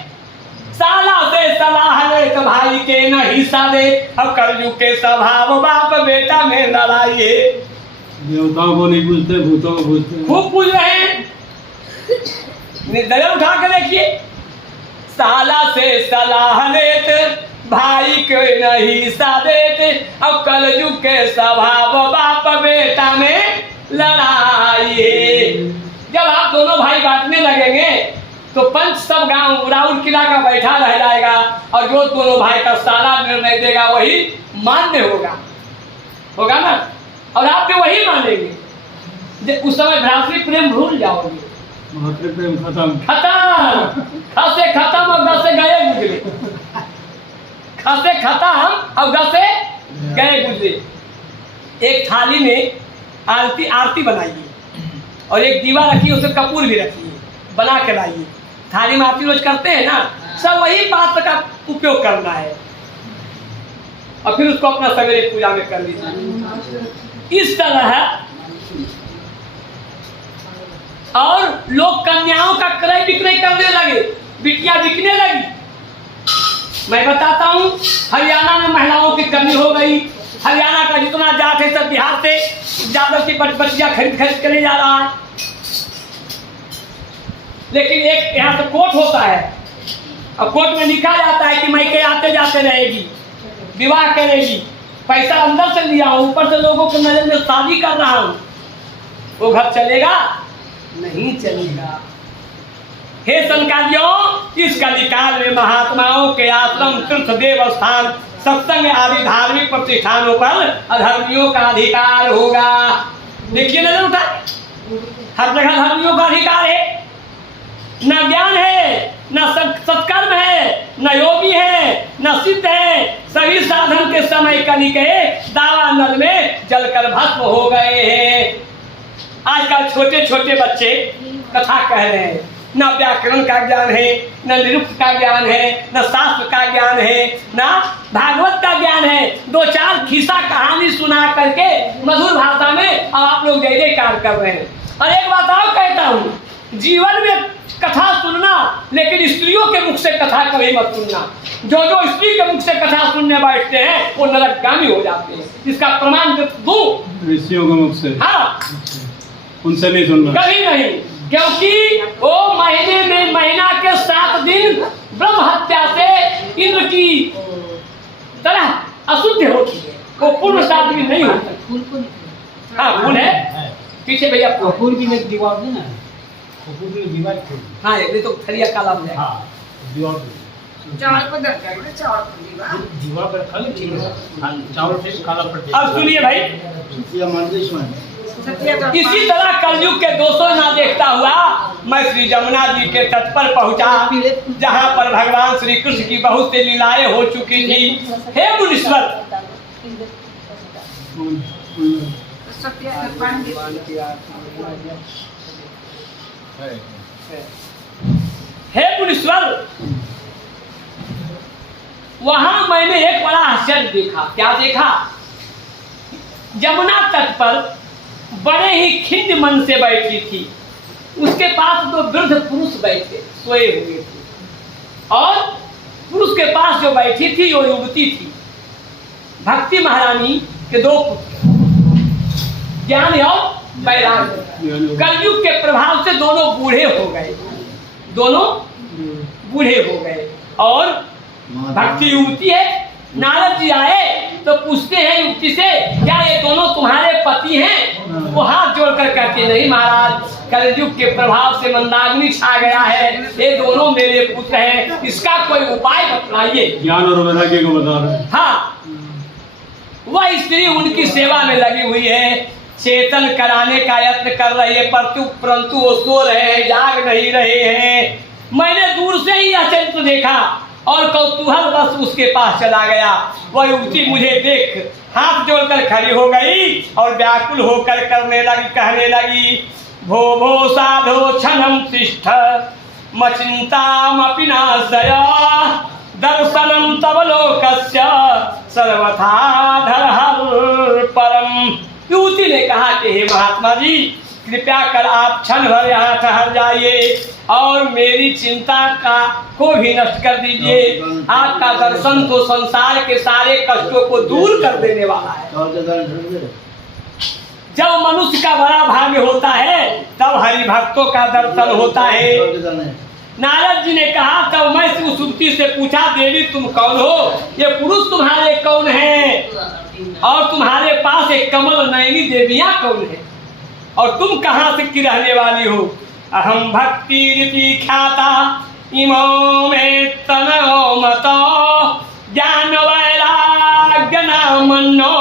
साला से सलाह ले तो भाई के न हिस्सा दे। अब कलयुग के स्वभाव बाप बेटा में लड़ाई है। देवताओं को नहीं पूछते, भूतों को पूछते, खूब पूछ रहे हैं। निर्दय उठा के देखिए, साला से सलाह लेते भाई के नहीं सा देते। अब कलयुग के स्वभाव बाप बेटा में लड़ाई है। जब आप दोनों भाई बांटने तो पंच सब गांव राउर किला का बैठा रह जाएगा और जो दोनों भाई का सारा निर्णय देगा वही मान्य होगा ना, और आप भी वही मानेंगे। उस समय भ्रातृ प्रेम भूल जाओगे, मातृ प्रेम खत्म। ख से खत्म और ग से गए गुजरे, ख से खत्म और ग से गए गुजरे। एक थाली में आरती बनाइए और एक दीवा रखिए, उसमें कपूर भी रखिए, बना के लाइए। थाली में आरती रोज करते हैं ना, सब वही पात्र का उपयोग करना है और फिर उसको अपना सवेरे पूजा में कर लीजिए। इस तरह और लोग कन्याओं का क्रय विक्रय करने लगे, बिटियां बिकने लगी। मैं बताता हूँ, हरियाणा में महिलाओं की कमी हो गई। हरियाणा का जितना जात है सब बिहार से जादव की बच्चियां खरीद कर ले जा रहा है। लेकिन एक यहाँ से कोर्ट होता है और कोर्ट में लिखा जाता है कि मैं के आते जाते रहेगी, विवाह करेगी, पैसा अंदर से लिया हूँ, ऊपर से लोगों के नजर में शादी कर रहा हूँ। वो घर चलेगा? नहीं चलेगा। हे संकालियों, इस कलिकाल में महात्माओं के आश्रम, तीर्थ देव स्थान, सत्संग आदि धार्मिक प्रतिष्ठानों पर अधर्मियों का अधिकार होगा। देखिए नजर उठा, हर जगह धर्मियों का अधिकार है। न ज्ञान है, न सत्कर्म है, न योगी है, न सिद्ध है। सभी साधन के समय कली के दावा नल में जलकर भस्म हो गए हैं। आजकल छोटे छोटे बच्चे कथा कह रहे हैं, न व्याकरण का ज्ञान है, न निरुक्त का ज्ञान है, न शास्त्र का ज्ञान है, न भागवत का ज्ञान है। दो चार खिस्सा कहानी सुना करके मधुर भाषा में आप लोग जय जयकार कर रहे हैं। और एक बात और कहता हूँ, जीवन में कथा सुनना, लेकिन स्त्रियों के मुख से कथा कभी मत सुनना। जो जो स्त्री के मुख से कथा सुनने बैठते हैं वो नरकगामी हो जाते हैं। इसका प्रमाण दूं? ऋषियों के मुख से? हाँ, उनसे नहीं सुनना, कभी नहीं, क्योंकि वो महीने में महीना के 7 दिन ब्रह्म हत्या से इंद्र की तरह अशुद्ध होती है, वो पूर्ण साध्वी नहीं होती। हाँ, फूल है पीछे भैया, फूल भी नहीं, दीवार नहीं ना, दीवार। हाँ, ये तो थलिया काला में है, दीवार पर खाली चावल फिर काला पड़। अब सुनिए भाई, इसी तरह कलयुग के दोषों ना देखता हुआ मैं श्री जमुना जी के तट पर पहुंचा, जहां पर भगवान श्री कृष्ण की बहुत सी लीलाएं हो चुकी थी। हे मुनीश्वर, हे मुनीश्वर, वहां मैंने एक बड़ा आश्चर्य देखा। क्या देखा? जमुना तट पर बड़े ही खिन्न मन से बैठी थी, उसके पास 2 वृद्ध पुरुष बैठे सोए हुए थे, और पुरुष के पास जो बैठी थी वो युवती थी, भक्ति महारानी के 2 पुत्र, ज्ञान और वैराग्य। कलयुग के प्रभाव से दोनों बूढ़े हो गए, दोनों बूढ़े हो गए, और भक्ति युवती है। नारद जी आए तो पूछते हैं युवती से, क्या ये दोनों तुम्हारे पति हैं? वो हाथ जोड़कर कहते, नहीं महाराज, कलयुग के प्रभाव से मंदाग्नि छा गया है, ये दोनों मेरे पुत्र हैं, इसका कोई उपाय बतलाइए। ज्ञान और वैराग्य को बता रहे। हाँ, वह स्त्री उनकी सेवा में लगी हुई है, चेतन कराने का यत्न कर रही है, परंतु वो सो रहे हैं, जाग नहीं रहे हैं। मैंने दूर से ही यह चित्र देखा और कौतूहल बस उसके पास चला गया। वह युवती मुझे देख हाथ जोड़कर खड़ी हो गई और व्याकुल होकर कहने लगी, भो भो साधो क्षणं तिष्ठ मचिंतामपि नाशय दर्शनं तव लोकस्य सर्वथा धरहर परम। युवती ने कहा कि हे महात्मा जी, कृपया कर आप क्षण भर यहाँ ठहर जाइए और मेरी चिंता को भी नष्ट कर दीजिए। आपका दर्शन तो संसार के सारे कष्टों को दूर कर देने वाला है। जब मनुष्य का बड़ा भाग्य होता है तब हरि भक्तों का दर्शन होता है। नारद जी ने कहा, तब मैं उस युवती से पूछा, देवी तुम कौन हो? ये पुरुष तुम्हारे कौन हैं? और तुम्हारे पास एक कमल नयनी देवियां कौन है? और तुम कहाँ से की रहने वाली हो? अहम भक्ति रीति ख्याता इमो में तनो मतो ज्ञान वैराग्य नामन्नो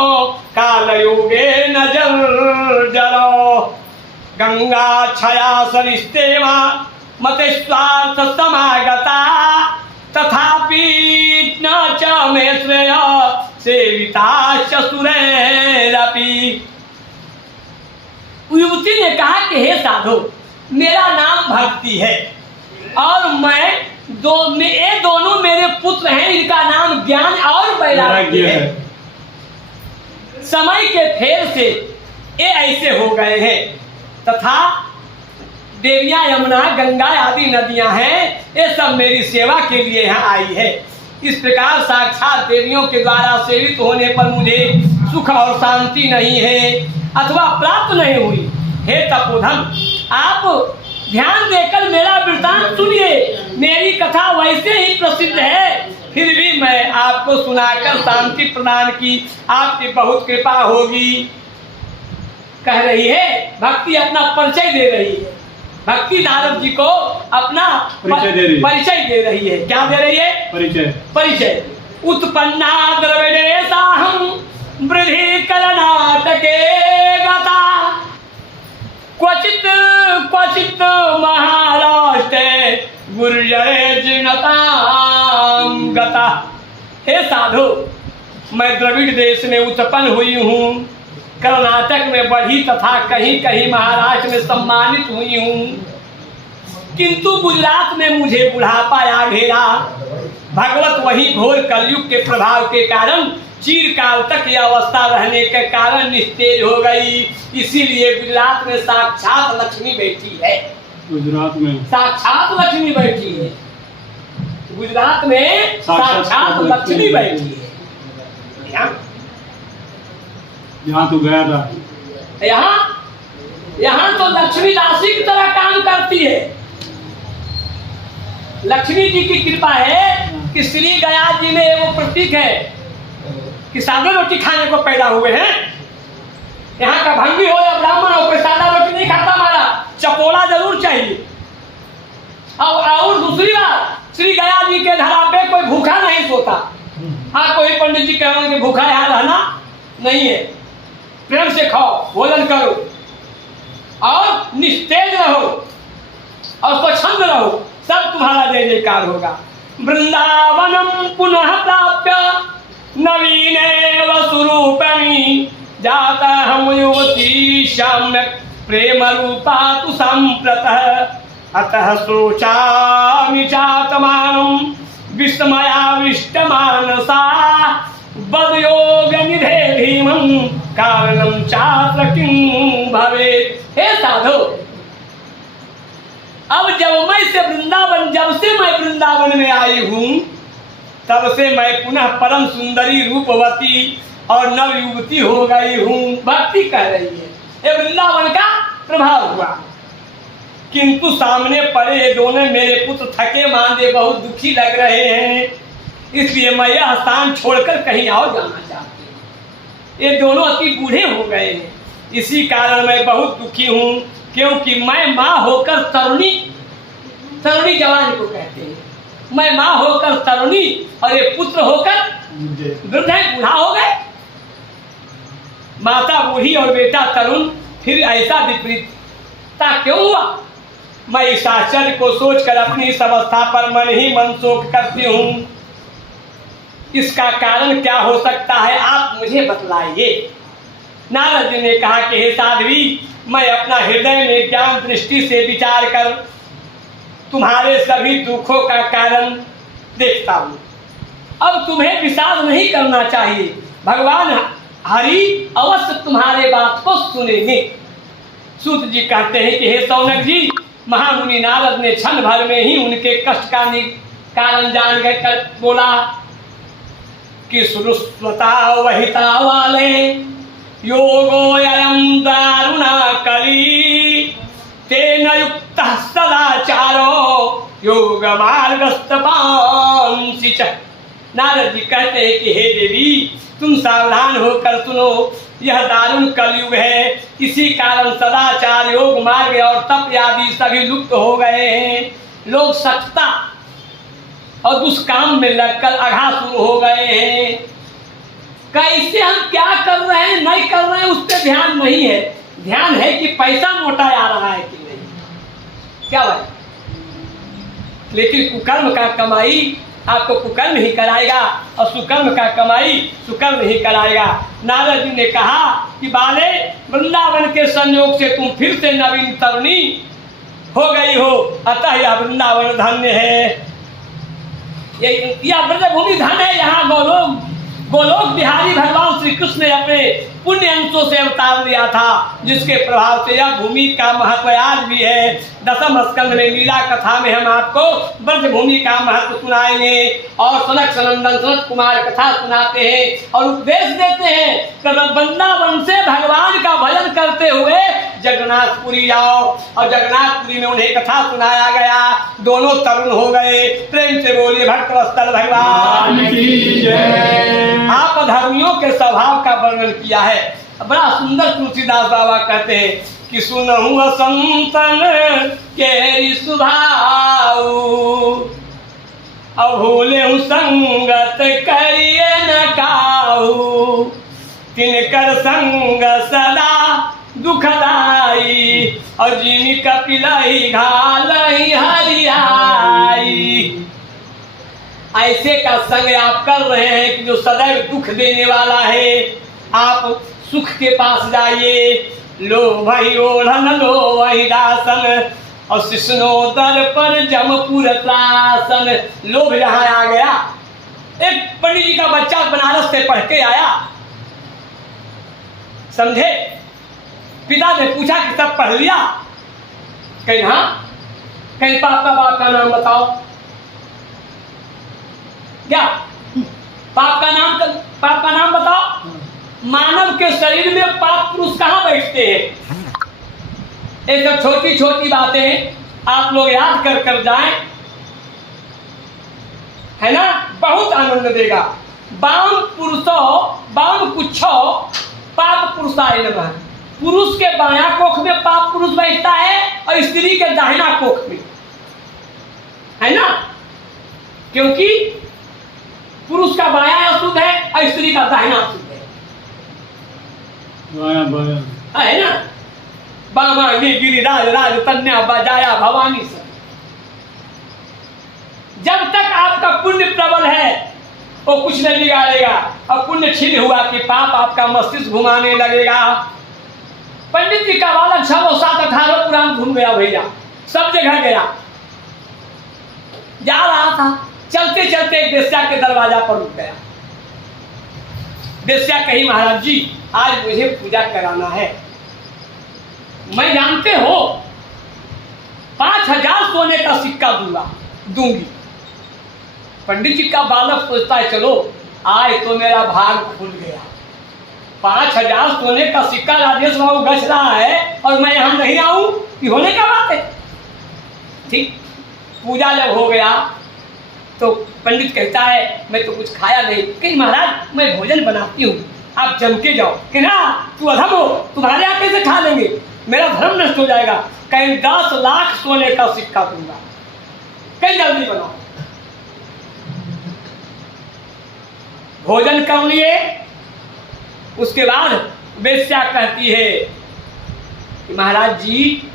काल योगे न जरो गंगा छया सरिस्तेवा मते स्वार्थ समागता तथापि न च मे श्रेय सेविताश्च सुरैरपि। युवती ने कहा कि हे साधु, मेरा नाम भक्ति है और ये दोनों मेरे पुत्र हैं, इनका नाम ज्ञान और वैराग्य है। समय के फेर से ये ऐसे हो गए हैं तथा देवियां यमुना गंगा आदि नदियां हैं, ये सब मेरी सेवा के लिए यहाँ आई है। इस प्रकार साक्षात देवियों के द्वारा सेवित होने पर मुझे सुख और शांति नहीं है अथवा प्राप्त नहीं हुई। हे तपोधन, आप ध्यान देकर मेरा वृत्तांत सुनिए। मेरी कथा वैसे ही प्रसिद्ध है, फिर भी मैं आपको सुनाकर शांति प्रदान की आपकी बहुत कृपा होगी। कह रही है भक्ति, अपना परिचय दे रही है। भक्ति नारद जी को अपना परिचय दे रही है। क्या दे रही है? परिचय। उत्पन्ना द्रविडेशाहं वृद्धि करनाटके गता क्वचित क्वचित महाराष्ट्रे गुर्जरे जिनतां गता। हे साधु, मैं द्रविड़ देश में उत्पन्न हुई हूँ, कर्नाटक में बढ़ी तथा कहीं कहीं महाराष्ट्र में सम्मानित हुई हूँ, किंतु गुजरात में मुझे बुढ़ापा आ घेरा। भगवत वही घोर कलयुग के प्रभाव के कारण चिरकाल तक यह अवस्था रहने के कारण निस्तेज हो गई। इसीलिए गुजरात में साक्षात लक्ष्मी बैठी है। गुजरात में साक्षात लक्ष्मी बैठी है। गुजरात में साक्षात लक्ष्मी बैठी है। यहाँ तो गया था, यहाँ तो लक्ष्मी राशि की तरह काम करती है। लक्ष्मी जी की कृपा है कि श्री गया जी में वो प्रतीक है कि सादा रोटी खाने को पैदा हुए हैं। यहाँ का भंगी हो या ब्राह्मण हो, कोई सादा रोटी नहीं खाता, हमारा चपोला जरूर चाहिए। और दूसरी बात, श्री गया जी के धरा पे कोई भूखा नहीं सोता। हाँ, कोई पंडित जी कहेंगे कि भूखा यहाँ रहना नहीं है, प्रेम से खाओ, भोजन करो और निस्तेज रहो और स्वच्छंद रहो, सब तुम्हारा जय जयकार होगा। वृंदावनम पुनः प्राप्य नवीनेव स्वरूपमी जाता हम युवती सम्यक प्रेम रूपा तु संप्रतः अतः सोचामि चात्मानं विस्मयाविष्टमानसा बदयोग निधे धीमं कारणं चात्र किं भवेत्। हे साधु, अब जब से मैं वृंदावन में आई हूँ, तब से मैं पुनः परम सुंदरी रूपवती और नव युवती हो गई हूँ। भक्ति कह रही है, ये वृंदावन का प्रभाव हुआ। किंतु सामने पड़े ये दोनों मेरे पुत्र थके मांदे बहुत दुखी लग रहे हैं, इसलिए मैं यह स्थान छोड़कर कहीं और जाना चाहती हूँ। ये दोनों अति बूढ़े हो गए हैं, इसी कारण मैं बहुत दुखी हूँ, क्योंकि मैं माँ होकर तरुणी जवान को कहते हैं, मैं माँ होकर तरुणी और ये पुत्र होकर वृद्ध है, बूढ़ा हो गए। माता बूढ़ी और बेटा तरुण, फिर ऐसा विपरीतता क्यों हुआ? मैं इस आश्चर्य को सोचकर अपनी इस अवस्था पर मन ही मन शोक करती हूँ। इसका कारण क्या हो सकता है, आप मुझे बतलाइए। नारद जी ने कहा कि हे साध्वी, मैं अपना हृदय में ज्ञान दृष्टि से विचार कर तुम्हारे सभी दुखों का कारण देखता हूँ। अब तुम्हें विषाद नहीं करना चाहिए, भगवान हरि अवश्य तुम्हारे बात को सुनेंगे। सूत जी कहते हैं कि हे सौनक जी, महामुनि नारद ने क्षण भर में ही उनके कष्ट का कारण जान कर बोला कि सुरुस्वता वहिता वाले योगो ययं दारुणा कली तेन युक्तः सदाचारो योग मार्गस्तपांसि च। नारद जी कहते हैं कि हे देवी, तुम सावधान होकर सुनो, यह दारुण कलयुग है। इसी कारण सदाचार, योग, मार्ग और तप आदि सभी लुप्त हो गए हैं। लोग सत्ता और दुष्काम में लगकर अघा शुरू हो गए हैं। कैसे हम क्या कर रहे हैं नहीं कर रहे हैं उस पर ध्यान नहीं है। ध्यान है कि पैसा मोटा आ रहा है कि नहीं, क्या भाई। लेकिन कुकर्म का कमाई आपको कुकर्म ही कराएगा और सुकर्म का कमाई सुकर्म ही कराएगा। नारद जी ने कहा कि बाले, वृंदावन के संयोग से तुम फिर से नवीन तरुणी हो गई हो, अतः यह वृंदावन धन्य है। यह ब्रजभूमि धन है। यहाँ गोलोक बिहारी भगवान श्री कृष्ण ने अपने पुण्य अंशों से अवतार लिया था, जिसके प्रभाव से यह भूमि का महत्व आज भी है। दसम स्कंद में लीला कथा में हम आपको ब्रजभूमि का महत्व सुनाएंगे और सनक सनंदन सनत कुमार कथा सुनाते हैं और उपदेश देते हैं कि वृंदावन से भगवान का भजन करते हुए जगन्नाथपुरी जाओ। और जगन्नाथपुरी में उन्हें कथा सुनाया गया। दोनों तरुण हो गए। प्रेम से बोलिए भक्तवत्सल भगवान की जय। आप धर्मियों के स्वभाव का वर्णन किया है। बड़ा सुंदर तुलसीदास बाबा कहते हैं कि सुनहु संतन के सुभाव, अभूले संगत करिए न काहू, तिनकर संग सदा दुखदाई, और जिन कपिलहि घालहि हरियाई। ऐसे का संग आप कर रहे हैं कि जो सदैव दुख देने वाला है। आप सुख के पास जाइए। लो वही ओढ़न लो वही दासन, और शिष्णो दर पर जमपुर त्रासन। लोभ यहाँ आ गया। एक पंडित जी का बच्चा बनारस से पढ़ के आया, समझे। पिता ने पूछा कि सब पढ़ लिया? कहीं हाँ। कहीं बाप का नाम बताओ। क्या पाप का नाम बताओ। मानव के शरीर में पाप पुरुष कहाँ बैठते हैं? ये सब छोटी छोटी बातें आप लोग याद कर जाएं, है ना, बहुत आनंद देगा। बाम पुरुषो बाम कुछो पाप पुरुषाय नमः। पुरुष के बायां कोख में पाप पुरुष बैठता है और स्त्री के दाहिना कोख में, है ना। क्योंकि पुरुष का बायां अशुद्ध है और स्त्री का दाहिना अशुद्ध है ना। बामा गिरिराज राज कन्या बजाया भवानी सर। जब तक आपका पुण्य प्रबल है वो कुछ नहीं बिगाड़ेगा, और पुण्य क्षीण हुआ कि पाप आपका मस्तिष्क घुमाने लगेगा। पंडित जी का बालक 6, 7, 18 पुराण घूम गया भैया, सब जगह गया। जा रहा था, चलते चलते एक वेश्या के दरवाजा पर रुक गया। वेश्या कही, महाराज जी आज मुझे पूजा कराना है। मैं जानते हो 5000 सोने का सिक्का दूंगी। पंडित जी का बालक सोचता है चलो आज तो मेरा भाग खुल गया। 5000 सोने का सिक्का राजेश बाबू गछ रहा है और मैं यहां नहीं आऊं, ये होने का बात है। ठीक, पूजा जब हो गया तो पंडित कहता है मैं तो कुछ खाया नहीं। कहीं महाराज मैं भोजन बनाती हूँ, आप जम के जाओ। कि ना तू अधम हो, तुम्हारे यहाँ कैसे खा लेंगे, मेरा धर्म नष्ट हो जाएगा। कहीं 10 लाख सोने का सिक्का दूंगा, कहीं जल्दी बनाओ। भोजन कर लिए। उसके बाद वेश्या कहती है कि महाराज जी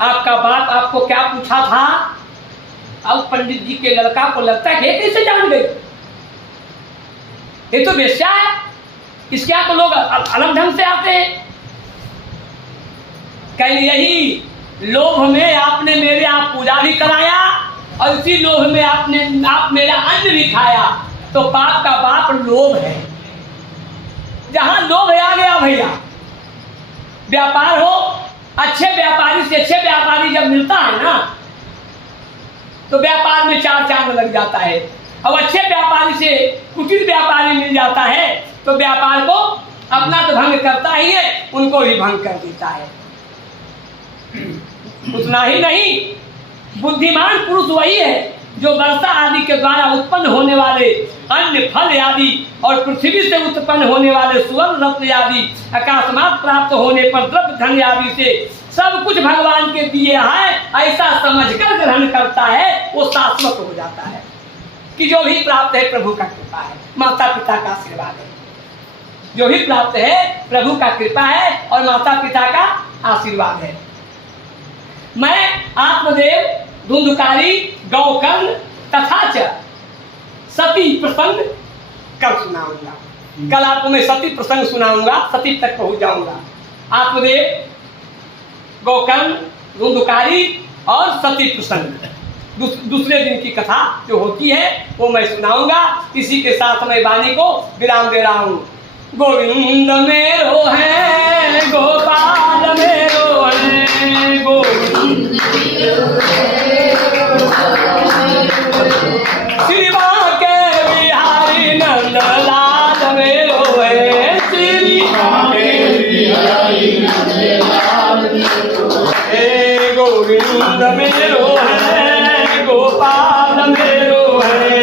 आपका बाप आपको क्या पूछा था? अब पंडित जी के लड़का को लगता है कैसे जान गए, ये तो वेश्या है, इसके यहाँ तो लोग अलग ढंग से आते हैं। कहीं यही लोभ में आपने मेरे यहाँ पूजा भी कराया और इसी लोभ में आप मेरा अन्न भी खाया, तो बाप का बाप लोभ है। जहां लोभ आ गया भैया, व्यापार हो, अच्छे व्यापारी से अच्छे व्यापारी जब मिलता है ना तो व्यापार में 4 चांद लग जाता है। अब अच्छे व्यापारी से कुटिल व्यापारी मिल जाता है तो व्यापार को अपना तो भंग करता ही है, उनको भी भंग कर देता है। उतना ही नहीं, बुद्धिमान पुरुष वही है जो वर्षा आदि के द्वारा उत्पन्न होने वाले अन्य फल आदि और पृथ्वी से उत्पन्न होने वाले सुवर्ण रत्न आदि अकस्मात प्राप्त होने पर द्रव्य धन आदि से सब कुछ भगवान के दिए हैं ऐसा समझकर ग्रहण करता है, वो शाश्वत हो जाता है। कि जो भी प्राप्त है प्रभु का कृपा है, माता पिता का आशीर्वाद है। जो भी प्राप्त है प्रभु का कृपा है और माता पिता का आशीर्वाद है। मैं आत्मदेव, धुंधुकारी, गौकर्ण तथा च सती प्रसंग कल सुनाऊंगा। कल आपको मैं सती प्रसंग सुनाऊंगा, सती तक पहुंच जाऊंगा। आत्मदेव, गौकर्ण, धुंधुकारी और सती प्रसंग दूसरे दिन की कथा जो होती है वो मैं सुनाऊंगा। इसी के साथ मैं वाणी को विराम दे रहा हूँ। गोविंद मेरो है, गोपाल मेरो है, गोविंद श्री बांके बिहारी नंदलाल मेरो है, श्री बांके बिहारी नंदलाल गोविंद मेरो है, गोपाल मेरो है।